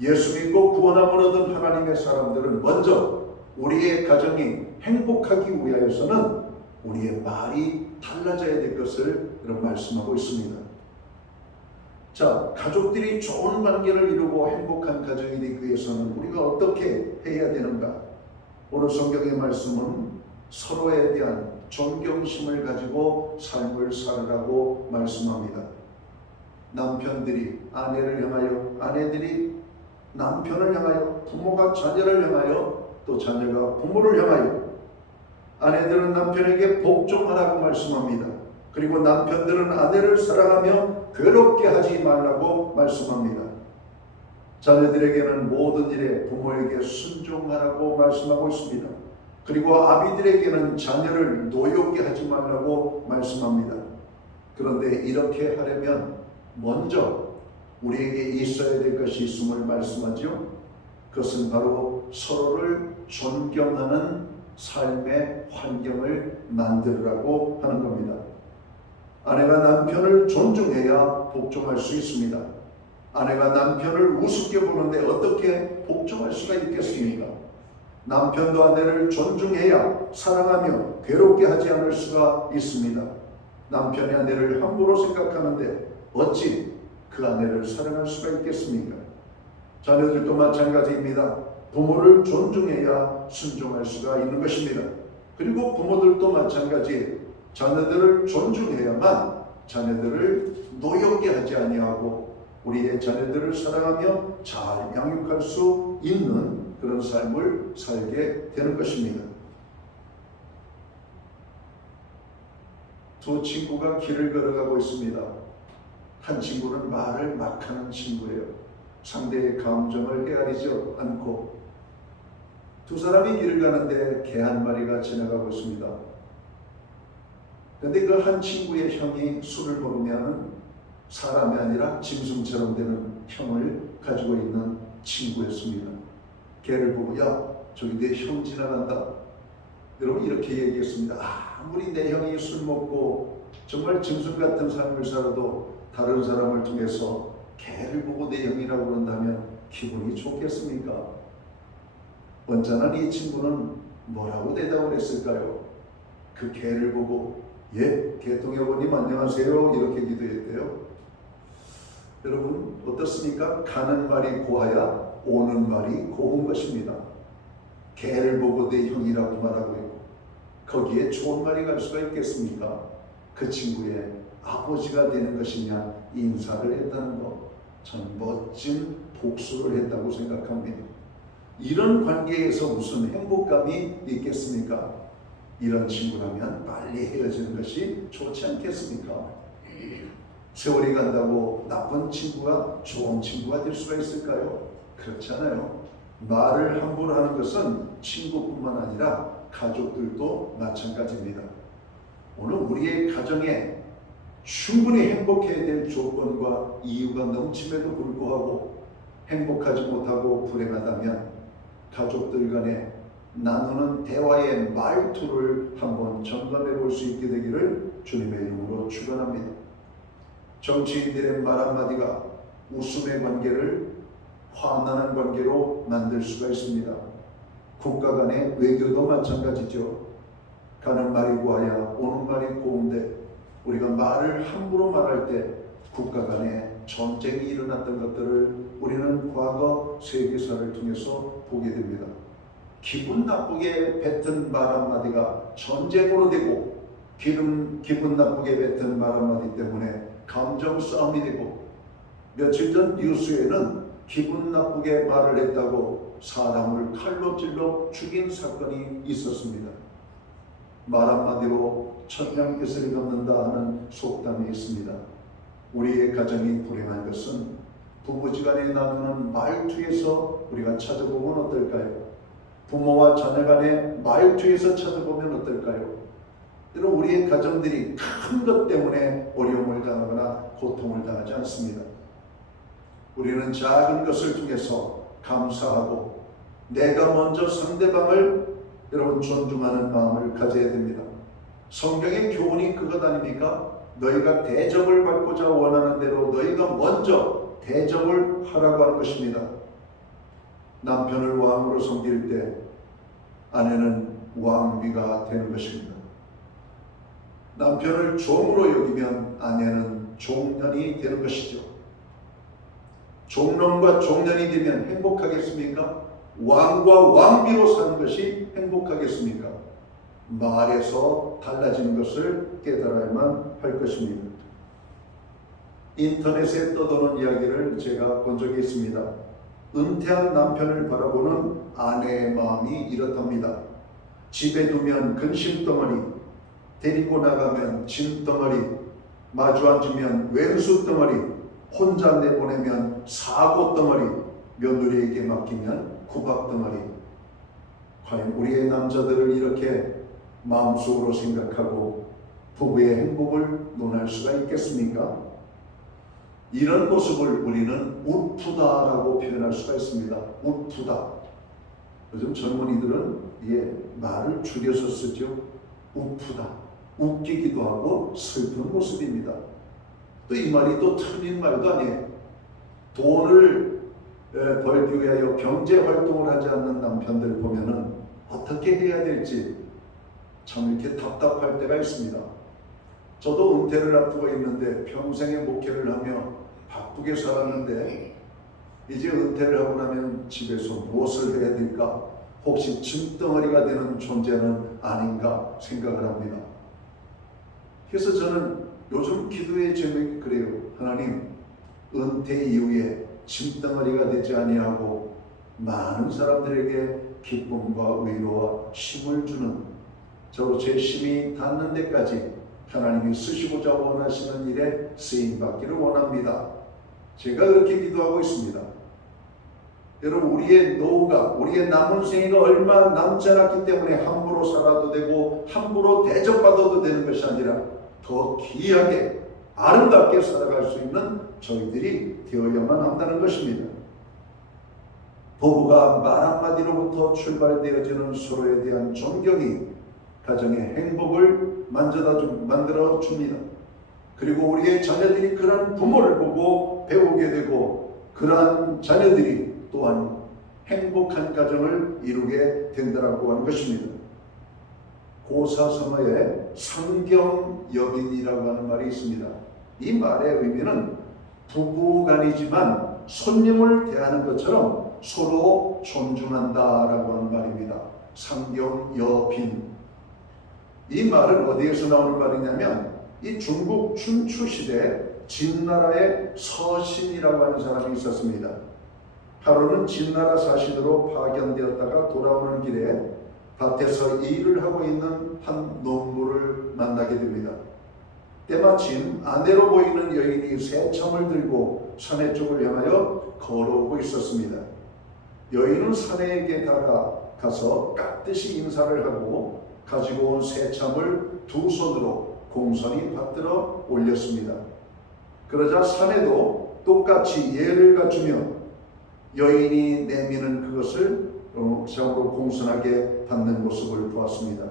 예수 믿고 구원함을 얻은 하나님의 사람들은 먼저 우리의 가정이 행복하기 위하여서는 우리의 말이 달라져야 될 것을 여러분 말씀하고 있습니다. 자, 가족들이 좋은 관계를 이루고 행복한 가정이 되기 위해서는 우리가 어떻게 해야 되는가? 오늘 성경의 말씀은 서로에 대한 존경심을 가지고 삶을 살으라고 말씀합니다. 남편들이 아내를 향하여, 아내들이 남편을 향하여, 부모가 자녀를 향하여, 또 자녀가 부모를 향하여, 아내들은 남편에게 복종하라고 말씀합니다. 그리고 남편들은 아내를 사랑하며 괴롭게 하지 말라고 말씀합니다. 자녀들에게는 모든 일에 부모에게 순종하라고 말씀하고 있습니다. 그리고 아비들에게는 자녀를 노엽게 하지 말라고 말씀합니다. 그런데 이렇게 하려면 먼저 우리에게 있어야 될 것이 있음을 말씀하죠. 그것은 바로 서로를 존경하는 삶의 환경을 만들으라고 하는 겁니다. 아내가 남편을 존중해야 복종할 수 있습니다. 아내가 남편을 우습게 보는데 어떻게 복종할 수가 있겠습니까? 남편도 아내를 존중해야 사랑하며 괴롭게 하지 않을 수가 있습니다. 남편이 아내를 함부로 생각하는데 어찌 그 아내를 사랑할 수가 있겠습니까? 자녀들도 마찬가지입니다. 부모를 존중해야 순종할 수가 있는 것입니다. 그리고 부모들도 마찬가지, 자녀들을 존중해야만 자녀들을 노엽게 하지 아니하고 우리의 자녀들을 사랑하며 잘 양육할 수 있는 그런 삶을 살게 되는 것입니다. 두 친구가 길을 걸어가고 있습니다. 한 친구는 말을 막 하는 친구예요. 상대의 감정을 헤아리지 않고. 두 사람이 길을 가는데 개 한 마리가 지나가고 있습니다. 그런데 그 한 친구의 형이 술을 먹으면 사람이 아니라 짐승처럼 되는 형을 가지고 있는 친구였습니다. 개를 보고, 야, 저기 내 형 지나간다. 여러분 이렇게 얘기했습니다. 아무리 내 형이 술 먹고 정말 짐승 같은 삶을 살아도 다른 사람을 통해서 개를 보고 내 형이라고 그런다면 기분이 좋겠습니까? 언짢은 이 친구는 뭐라고 대답을 했을까요? 그 개를 보고, 예, 개통여보님 안녕하세요, 이렇게 기도했대요. 여러분 어떻습니까? 가는 말이 고와야 오는 말이 고운 것입니다. 개를 보고 내 형이라고 말하고 있고 거기에 좋은 말이 갈 수가 있겠습니까? 그 친구의 아버지가 되는 것이냐, 인사를 했다는 것, 전 멋진 복수를 했다고 생각합니다. 이런 관계에서 무슨 행복감이 있겠습니까? 이런 친구라면 빨리 헤어지는 것이 좋지 않겠습니까? 세월이 간다고 나쁜 친구가 좋은 친구가 될 수가 있을까요? 그렇지 않아요. 말을 함부로 하는 것은 친구뿐만 아니라 가족들도 마찬가지입니다. 오늘 우리의 가정에 충분히 행복해야 될 조건과 이유가 넘침에도 불구하고 행복하지 못하고 불행하다면 가족들 간에 나누는 대화의 말투를 한번 점검해 볼 수 있게 되기를 주님의 이름으로 축원합니다. 정치인들의 말 한마디가 웃음의 관계를 화나는 관계로 만들 수가 있습니다. 국가 간의 외교도 마찬가지죠. 가는 말이 고와야 오는 말이 고운데 우리가 말을 함부로 말할 때 국가 간에 전쟁이 일어났던 것들을 우리는 과거 세계사를 통해서 보게 됩니다. 기분 나쁘게 뱉은 말 한마디가 전쟁으로 되고 기분 나쁘게 뱉은 말 한마디 때문에 감정 싸움이 되고 며칠 전 뉴스에는 기분 나쁘게 말을 했다고 사람을 칼로 찔러 죽인 사건이 있었습니다. 말 한마디로 천냥빚을 갚는다 하는 속담이 있습니다. 우리의 가정이 불행한 것은 부부지간에 나누는 말투에서 우리가 찾아보면 어떨까요? 부모와 자녀 간의 말투에서 찾아보면 어떨까요? 이런 우리의 가정들이 큰 것 때문에 어려움을 당하거나 고통을 당하지 않습니다. 우리는 작은 것을 통해서 감사하고 내가 먼저 상대방을 여러분 존중하는 마음을 가져야 됩니다. 성경의 교훈이 그것 아닙니까? 너희가 대접을 받고자 원하는 대로 너희가 먼저 대접을 하라고 하는 것입니다. 남편을 왕으로 섬길 때 아내는 왕비가 되는 것입니다. 남편을 종으로 여기면 아내는 종년이 되는 것이죠. 종놈과 종년이 되면 행복하겠습니까? 왕과 왕비로 사는 것이 행복하겠습니까? 말에서 달라진 것을 깨달아야만 할 것입니다. 인터넷에 떠도는 이야기를 제가 본 적이 있습니다. 은퇴한 남편을 바라보는 아내의 마음이 이렇답니다. 집에 두면 근심덩어리, 데리고 나가면 짐덩어리, 마주 앉으면 왼수덩어리, 혼자 내보내면 사고덩어리, 며느리에게 맡기면 구박덩어리. 과연 우리의 남자들을 이렇게 마음속으로 생각하고 부부의 행복을 논할 수가 있겠습니까? 이런 모습을 우리는 우프다라고 표현할 수가 있습니다. 우프다. 요즘 젊은이들은 말을 줄여서 쓰죠. 우프다. 웃기기도 하고 슬픈 모습입니다. 또 이 말이 또 틀린 말도 아니에요. 돈을 벌기 위하여 경제 활동을 하지 않는 남편들 보면은 어떻게 해야 될지 참 이렇게 답답할 때가 있습니다. 저도 은퇴를 앞두고 있는데 평생의 목회를 하며 바쁘게 살았는데 이제 은퇴를 하고 나면 집에서 무엇을 해야 될까? 혹시 짐덩어리가 되는 존재는 아닌가 생각을 합니다. 그래서 저는 요즘 기도의 제목이 그래요. 하나님, 은퇴 이후에 짐덩어리가 되지 아니하고 많은 사람들에게 기쁨과 위로와 힘을 주는 저로 제 힘이 닿는 데까지 하나님이 쓰시고자 원하시는 일에 쓰임받기를 원합니다. 제가 그렇게 기도하고 있습니다. 여러분, 우리의 노후가, 우리의 남은 생애가 얼마 남지 않았기 때문에 함부로 살아도 되고 함부로 대접받아도 되는 것이 아니라 더 귀하게 아름답게 살아갈 수 있는 저희들이 되어야만 한다는 것입니다. 부부가 말 한마디로부터 출발되어지는 서로에 대한 존경이 가정의 행복을 만들어 줍니다. 그리고 우리의 자녀들이 그러한 부모를 보고 배우게 되고 그러한 자녀들이 또한 행복한 가정을 이루게 된다고 하는 것입니다. 고사성어에 상경여빈이라고 하는 말이 있습니다. 이 말의 의미는 부부간이지만 손님을 대하는 것처럼 서로 존중한다라고 하는 말입니다. 상경여빈. 이 말은 어디에서 나오는 말이냐면 이 중국 춘추 시대 진나라의 서신이라고 하는 사람이 있었습니다. 하루는 진나라 사신으로 파견되었다가 돌아오는 길에 밭에서 일을 하고 있는 한 농부를 만나게 됩니다. 때마침 아내로 보이는 여인이 새참을 들고 사내 쪽을 향하여 걸어오고 있었습니다. 여인은 사내에게 다가가서 깍듯이 인사를 하고 가지고 온 새참을 두 손으로 공손히 받들어 올렸습니다. 그러자 사내도 똑같이 예를 갖추며 여인이 내미는 그것을 장으로 공손하게 받는 모습을 보았습니다.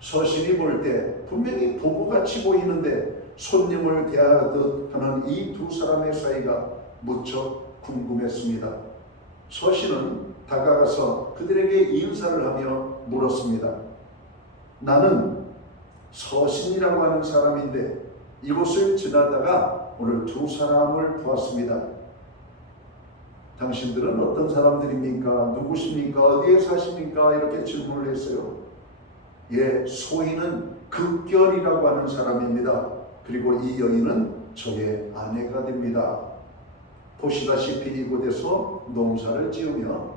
서신이 볼 때 분명히 부부같이 보이는데 손님을 대하듯 하는 이 두 사람의 사이가 무척 궁금했습니다. 서신은 다가가서 그들에게 인사를 하며 물었습니다. 나는 서신이라고 하는 사람인데 이곳을 지나다가 오늘 두 사람을 보았습니다. 당신들은 어떤 사람들입니까? 누구십니까? 어디에 사십니까? 이렇게 질문을 했어요. 소인은 극결이라고 하는 사람입니다. 그리고 이 여인은 저의 아내가 됩니다. 보시다시피 이곳에서 농사를 지으며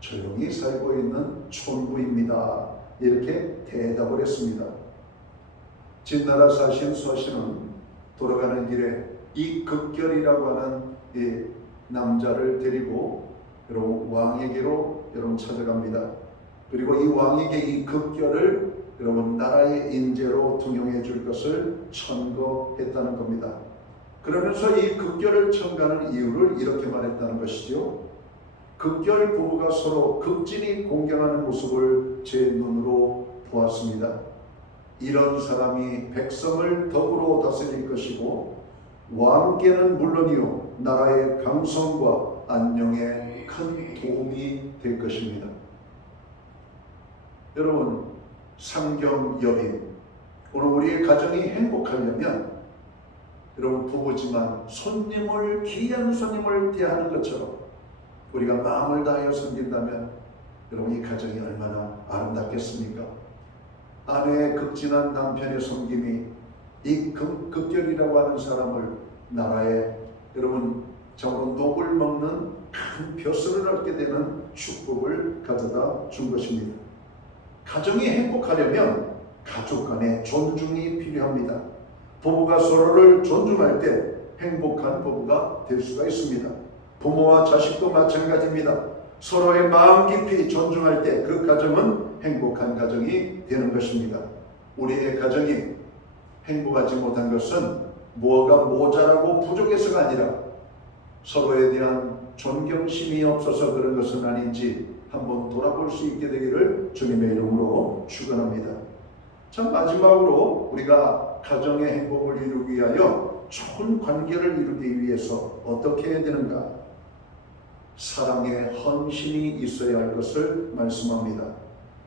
조용히 살고 있는 촌부입니다. 이렇게 대답을 했습니다. 진나라 사신 서신은 돌아가는 길에 이 극결이라고 하는 이 남자를 데리고 여러분 왕에게로 여러분 찾아갑니다. 그리고 이 왕에게 이 극결을 여러분 나라의 인재로 등용해 줄 것을 청구했다는 겁니다. 그러면서 이 극결을 청구하는 이유를 이렇게 말했다는 것이죠. 극결 부부가 서로 극진히 공경하는 모습을 제 눈으로 보았습니다. 이런 사람이 백성을 덕으로 다스릴 것이고 왕께는 물론이요 나라의 강성과 안녕에 큰 도움이 될 것입니다. 여러분, 상경여빈, 오늘 우리의 가정이 행복하려면 여러분 부부지만 귀한 손님을 대하는 것처럼 우리가 마음을 다하여 섬긴다면 여러분 이 가정이 얼마나 아름답겠습니까? 아내의 극진한 남편의 섬김이 이 급격이라고 하는 사람을 나라에 여러분 정말 녹을 먹는 큰 벼슬을 얻게 되는 축복을 가져다 준 것입니다. 가정이 행복하려면 가족 간의 존중이 필요합니다. 부부가 서로를 존중할 때 행복한 부부가 될 수가 있습니다. 부모와 자식도 마찬가지입니다. 서로의 마음 깊이 존중할 때 그 가정은 행복한 가정이 되는 것입니다. 우리의 가정이 행복하지 못한 것은 무엇가 모자라고 부족해서가 아니라 서로에 대한 존경심이 없어서 그런 것은 아닌지 한번 돌아볼 수 있게 되기를 주님의 이름으로 축원합니다. 참 마지막으로 우리가 가정의 행복을 이루기 위하여 좋은 관계를 이루기 위해서 어떻게 해야 되는가? 사랑의 헌신이 있어야 할 것을 말씀합니다.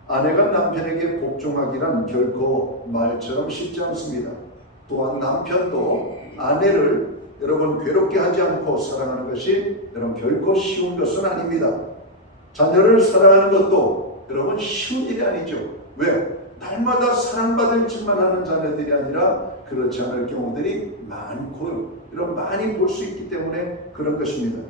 아내가 남편에게 복종하기란 결코 말처럼 쉽지 않습니다. 또한 남편도 아내를 여러분 괴롭게 하지 않고 사랑하는 것이 여러분 결코 쉬운 것은 아닙니다. 자녀를 사랑하는 것도 여러분 쉬운 일이 아니죠. 왜? 날마다 사랑받을 짓만 하는 자녀들이 아니라 그렇지 않을 경우들이 많고 이런 많이 볼 수 있기 때문에 그런 것입니다.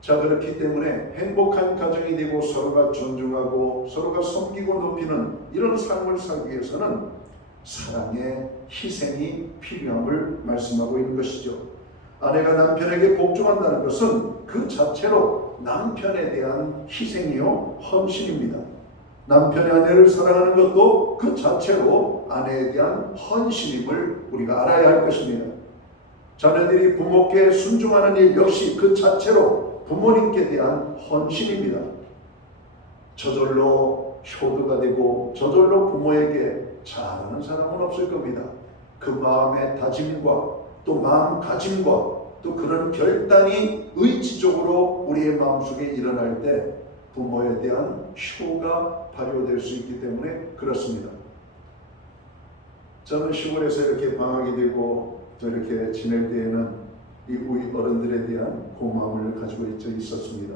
자, 그렇기 때문에 행복한 가정이 되고 서로가 존중하고 서로가 섬기고 높이는 이런 삶을 살기 위해서는 사랑의 희생이 필요함을 말씀하고 있는 것이죠. 아내가 남편에게 복종한다는 것은 그 자체로 남편에 대한 희생이요 헌신입니다. 남편이 아내를 사랑하는 것도 그 자체로 아내에 대한 헌신임을 우리가 알아야 할 것입니다. 자녀들이 부모께 순종하는 일 역시 그 자체로 부모님께 대한 헌신입니다. 저절로 효도가 되고 저절로 부모에게 잘하는 사람은 없을 겁니다. 그 마음의 다짐과 또 마음가짐과 또 그런 결단이 의지적으로 우리의 마음속에 일어날 때 부모에 대한 효가 발효될 수 있기 때문에 그렇습니다. 저는 시골에서 이렇게 방학이 되고 저렇게 지낼 때에는 우리 어른들에 대한 고마움을 가지고 있었습니다.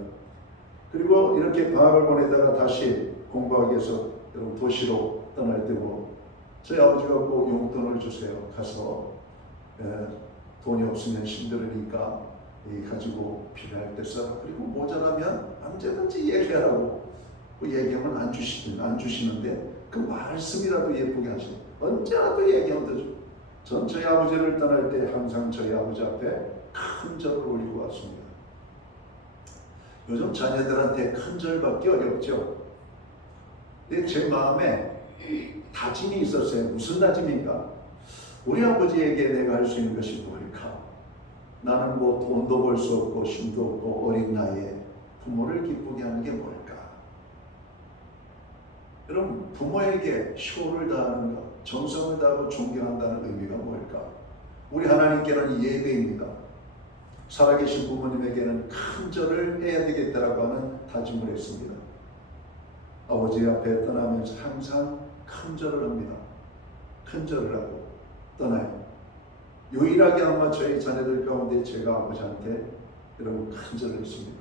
그리고 이렇게 방학을 보내다가 다시 공부하기 위해서 도시로 떠날 때고 저희 아버지가 꼭 용돈을 주세요. 가서 돈이 없으면 힘들으니까 가지고 필요할 때 써라. 그리고 모자라면 언제든지 얘기하라고. 얘기하면 안 주시는데 그 말씀이라도 예쁘게 하시고 언제라도 얘기하면 되죠. 전 저희 아버지를 떠날 때 항상 저희 아버지 앞에 큰 절을 올리고 왔습니다. 요즘 자녀들한테 큰 절받기 어렵죠. 근데 제 마음에 다짐이 있었어요. 무슨 다짐인가? 우리 아버지에게 내가 할 수 있는 것이 뭘까? 나는 뭐 돈도 벌 수 없고 힘도 없고 어린 나이에 부모를 기쁘게 하는 게 뭘까? 여러분, 부모에게 효를 다하는 것, 정성을 다하고 존경한다는 의미가 뭘까? 우리 하나님께는 예배입니다. 살아계신 부모님에게는 큰 절을 해야 되겠다라고 하는 다짐을 했습니다. 아버지 앞에 떠나면서 항상 큰 절을 합니다. 큰 절을 하고 떠나요. 유일하게 아마 저희 자녀들 가운데 제가 아버지한테 여러분 큰 절을 했습니다.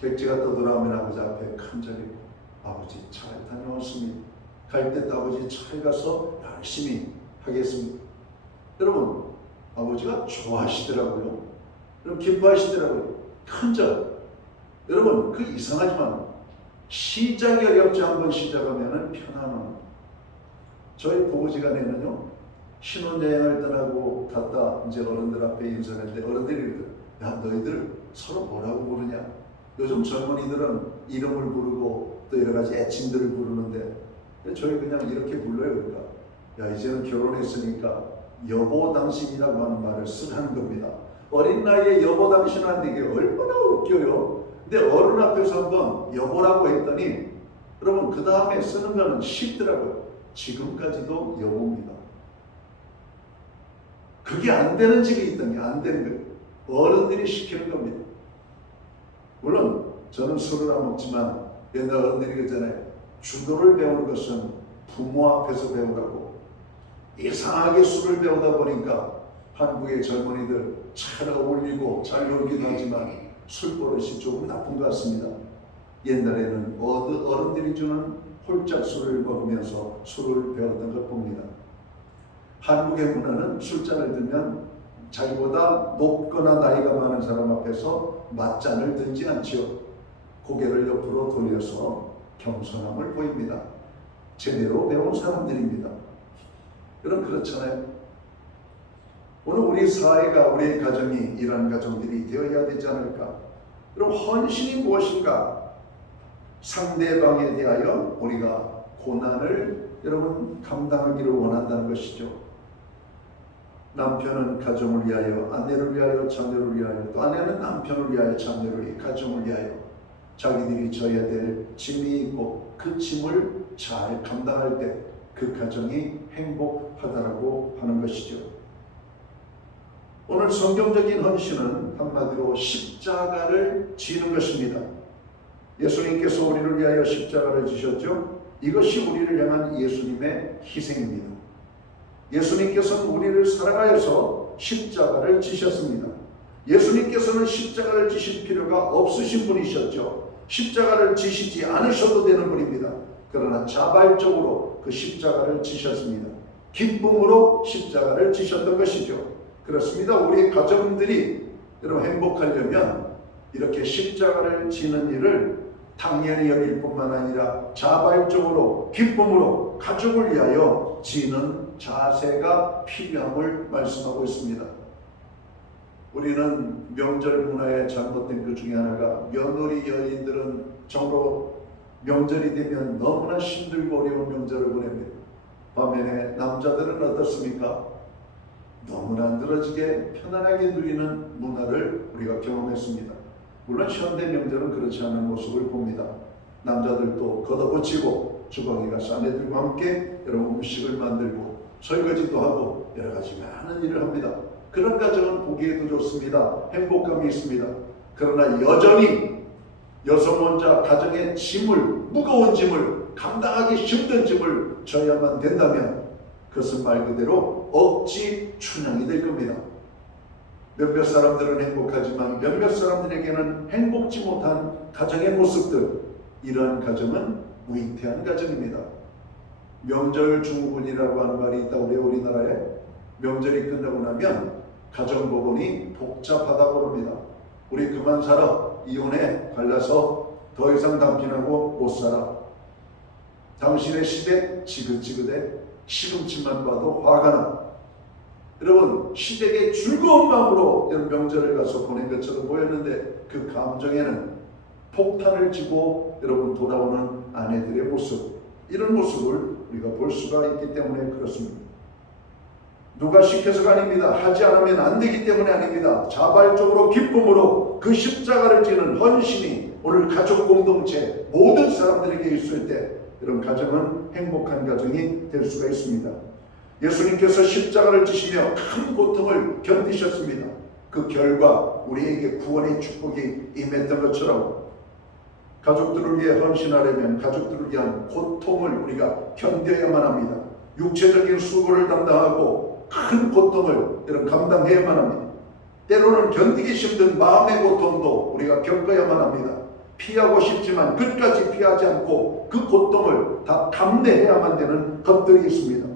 백지가 떠돌아오면 아버지 앞에 큰 절이고 아버지 잘 다녀왔습니다. 갈 때도 아버지 잘 가서 열심히 하겠습니다. 여러분 아버지가 좋아하시더라고요. 여러분 기뻐하시더라고요. 큰 절. 여러분 그 이상하지만 시작이 어렵지 한번 시작하면 편안함. 저희 부부지간에는요 신혼여행을 떠나고 갔다 이제 어른들 앞에 인사했는데 어른들이 이러더라고요. 야 너희들 서로 뭐라고 부르냐? 요즘 젊은이들은 이름을 부르고 또 여러 가지 애칭들을 부르는데 저희 그냥 이렇게 불러요. 그러니까 야 이제는 결혼했으니까 여보 당신이라고 하는 말을 쓰라는 겁니다. 어린 나이에 여보 당신한테 이게 얼마나 웃겨요. 근데 어른 앞에서 한번 여보라고 했더니 여러분 그 다음에 쓰는 거는 쉽더라고요. 지금까지도 여보입니다. 그게 안 되는 집이 있더니 안 되는 거예요. 어른들이 시키는 겁니다. 물론 저는 술을 안 먹지만 옛날 어른들이 그러잖아요. 주도를 배우는 것은 부모 앞에서 배우라고. 이상하게 술을 배우다 보니까 한국의 젊은이들 잘 어울리고 잘 놀기도 하지만 술버릇이 조금 나쁜 것 같습니다. 옛날에는 어른들이 주는 홀짝 술을 먹으면서 술을 배웠던 걸 봅니다. 한국의 문화는 술잔을 들면 자기보다 높거나 나이가 많은 사람 앞에서 맞잔을 들지 않지요. 고개를 옆으로 돌려서 겸손함을 보입니다. 제대로 배운 사람들입니다. 여러분 그렇잖아요. 오늘 우리 사회가, 우리의 가정이 이러한 가정들이 되어야 되지 않을까? 여러분 헌신이 무엇인가? 상대방에 대하여 우리가 고난을 여러분 감당하기를 원한다는 것이죠. 남편은 가정을 위하여, 아내를 위하여, 자녀를 위하여, 또 아내는 남편을 위하여, 자녀를 위하여, 가정을 위하여 자기들이 져야 될 짐이 있고 그 짐을 잘 감당할 때 그 가정이 행복하다라고 하는 것이죠. 오늘 성경적인 헌신은 한마디로 십자가를 지는 것입니다. 예수님께서 우리를 위하여 십자가를 지셨죠. 이것이 우리를 향한 예수님의 희생입니다. 예수님께서는 우리를 사랑하여서 십자가를 지셨습니다. 예수님께서는 십자가를 지실 필요가 없으신 분이셨죠. 십자가를 지시지 않으셔도 되는 분입니다. 그러나 자발적으로 그 십자가를 지셨습니다. 기쁨으로 십자가를 지셨던 것이죠. 그렇습니다. 우리 가정들이 여러분 행복하려면 이렇게 십자가를 지는 일을 당연히 여길 뿐만 아니라 자발적으로 기쁨으로 가족을 위하여 지는 자세가 필요함을 말씀하고 있습니다. 우리는 명절 문화의 잘못된 것 중에 하나가 며느리 여인들은 정로 명절이 되면 너무나 힘들고 어려운 명절을 보냅니다. 반면에 남자들은 어떻습니까? 너무나 늘어지게 편안하게 누리는 문화를 우리가 경험했습니다. 물론 현대 명절은 그렇지 않은 모습을 봅니다. 남자들도 걷어붙이고 주방에 가서 아내들과 함께 여러분 음식을 만들고 설거지도 하고 여러 가지 많은 일을 합니다. 그런 가정은 보기에도 좋습니다. 행복감이 있습니다. 그러나 여전히 여성 혼자 가정의 짐을, 무거운 짐을, 감당하기 힘든 짐을 져야만 된다면 그것은 말 그대로 억지 춘향이 될 겁니다. 몇몇 사람들은 행복하지만 몇몇 사람들에게는 행복지 못한 가정의 모습들, 이러한 가정은 위태한 가정입니다. 명절 중후군이라고 하는 말이 있다고 그래요. 우리나라에 명절이 끝나고 나면 가정법원이 복잡하다고 합니다. 우리 그만 살아, 이혼해, 갈라서 더 이상 당신하고 못 살아. 당신의 시댁 지긋지긋해, 시금치만 봐도 화가 나. 여러분 시댁에 즐거운 마음으로 명절을 가서 보낸 것처럼 보였는데 그 감정에는 폭탄을 쥐고 여러분 돌아오는 아내들의 모습, 이런 모습을 우리가 볼 수가 있기 때문에 그렇습니다. 누가 시켜서가 아닙니다. 하지 않으면 안 되기 때문에 아닙니다. 자발적으로 기쁨으로 그 십자가를 지는 헌신이 오늘 가족 공동체 모든 사람들에게 있을 때 이런 가정은 행복한 가정이 될 수가 있습니다. 예수님께서 십자가를 지시며 큰 고통을 견디셨습니다. 그 결과 우리에게 구원의 축복이 임했던 것처럼 가족들을 위해 헌신하려면 가족들을 위한 고통을 우리가 견뎌야만 합니다. 육체적인 수고를 담당하고 큰 고통을 이런 감당해야만 합니다. 때로는 견디기 힘든 마음의 고통도 우리가 겪어야만 합니다. 피하고 싶지만 끝까지 피하지 않고 그 고통을 다 감내해야만 되는 것들이 있습니다.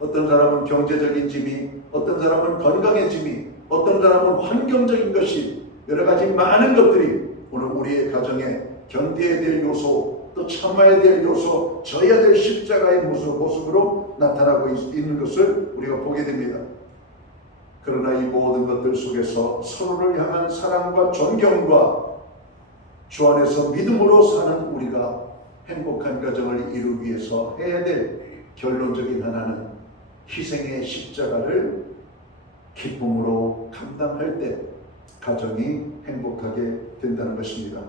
어떤 사람은 경제적인 짐이, 어떤 사람은 건강의 짐이, 어떤 사람은 환경적인 것이, 여러 가지 많은 것들이 오늘 우리의 가정에 견뎌야 될 요소, 또 참아야 될 요소, 져야 될 십자가의 모습으로 나타나고 있는 것을 우리가 보게 됩니다. 그러나 이 모든 것들 속에서 서로를 향한 사랑과 존경과 주 안에서 믿음으로 사는 우리가 행복한 가정을 이루기 위해서 해야 될 결론적인 하나는 희생의 십자가를 기쁨으로 감당할 때 가정이 행복하게 된다는 것입니다.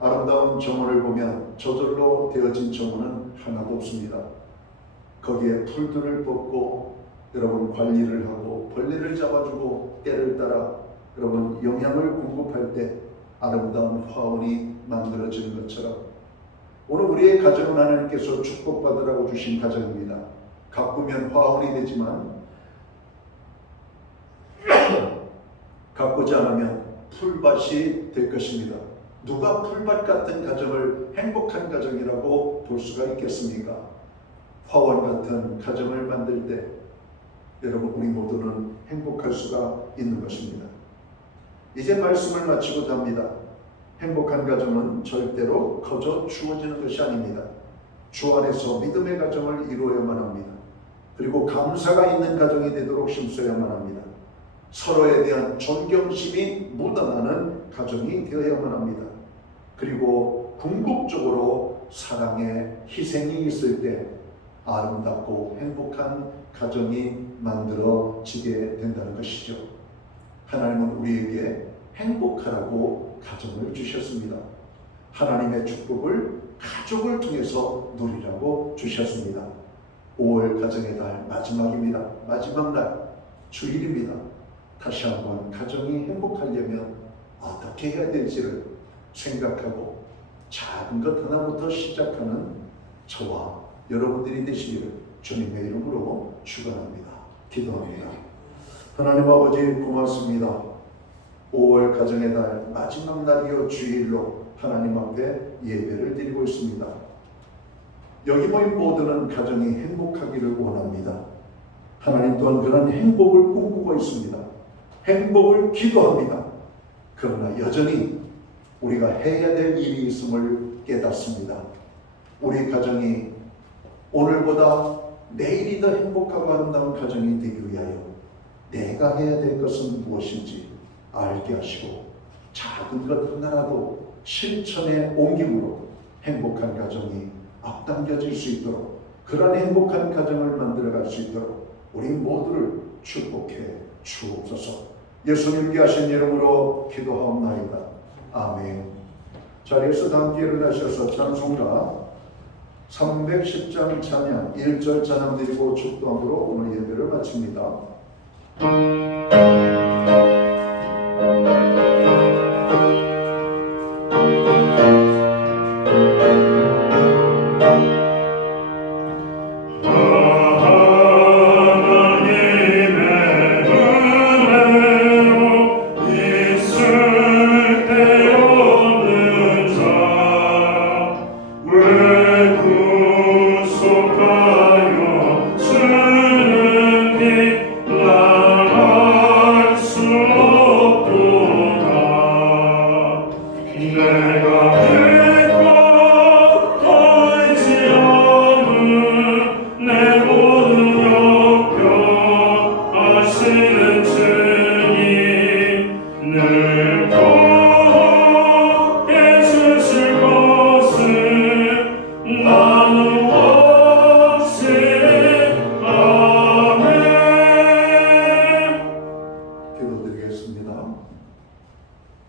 아름다운 정원을 보면 저절로 되어진 정원은 하나도 없습니다. 거기에 풀들을 뽑고 여러분 관리를 하고 벌레를 잡아주고 때를 따라 여러분 영양을 공급할 때 아름다운 화원이 만들어지는 것처럼 오늘 우리의 가정은 하나님께서 축복받으라고 주신 가정입니다. 가꾸면 화원이 되지만 가꾸지 않으면 풀밭이 될 것입니다. 누가 풀밭 같은 가정을 행복한 가정이라고 볼 수가 있겠습니까? 화원 같은 가정을 만들 때 여러분 우리 모두는 행복할 수가 있는 것입니다. 이제 말씀을 마치고자 합니다. 행복한 가정은 절대로 거저 주어지는 것이 아닙니다. 주 안에서 믿음의 가정을 이루어야만 합니다. 그리고 감사가 있는 가정이 되도록 힘써야만 합니다. 서로에 대한 존경심이 묻어나는 가정이 되어야만 합니다. 그리고 궁극적으로 사랑의 희생이 있을 때 아름답고 행복한 가정이 만들어지게 된다는 것이죠. 하나님은 우리에게 행복하라고 가정을 주셨습니다. 하나님의 축복을 가족을 통해서 누리라고 주셨습니다. 5월 가정의 달 마지막입니다. 마지막 날 주일입니다. 다시 한번 가정이 행복하려면 어떻게 해야 될지를 생각하고 작은 것 하나부터 시작하는 저와 여러분들이 되시기를 주님의 이름으로 축원합니다. 기도합니다. 하나님 아버지 고맙습니다. 5월 가정의 달 마지막 날이요 주일로 하나님 앞에 예배를 드리고 있습니다. 여기 모인 모두는 가정이 행복하기를 원합니다. 하나님 또한 그런 행복을 꿈꾸고 있습니다. 행복을 기도합니다. 그러나 여전히 우리가 해야 될 일이 있음을 깨닫습니다. 우리 가정이 오늘보다 내일이 더 행복하고 아름다운 가정이 되기 위하여 내가 해야 될 것은 무엇인지 알게 하시고 작은 것 하나라도 실천에 옮김으로 행복한 가정이 앞당겨질 수 있도록 그런 행복한 가정을 만들어갈 수 있도록 우리 모두를 축복해 주옵소서. 예수님께 하신 이름으로 기도하옵나이다. 아멘. 자리에서 다 함께 일어나셔서 찬송가 310장 찬양 1절 찬양 드리고 축도함으로 오늘 예배를 마칩니다.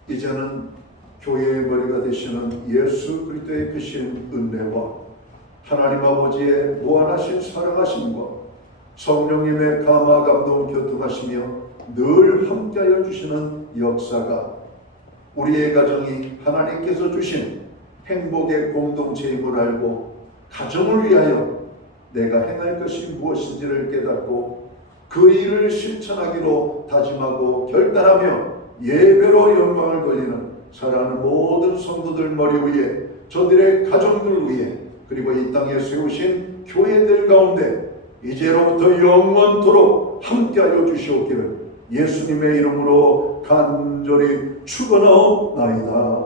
이제는 교회의 머리가 되시는 예수 그리스도의 크신 은혜와 하나님 아버지의 무한하신 사랑하심과 성령님의 감화 감동 교통하시며 늘 함께하여 주시는 역사가 우리의 가정이 하나님께서 주신 행복의 공동체임을 알고 가정을 위하여 내가 행할 것이 무엇인지를 깨닫고 그 일을 실천하기로 다짐하고 결단하며 예배로 영광을 돌리는 사랑하는 모든 성도들 머리 위에 저들의 가정들 위에 그리고 이 땅에 세우신 교회들 가운데 이제로부터 영원토록 함께하여 주시옵기를 예수님의 이름으로 간절히 축원하옵나이다.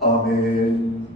아멘.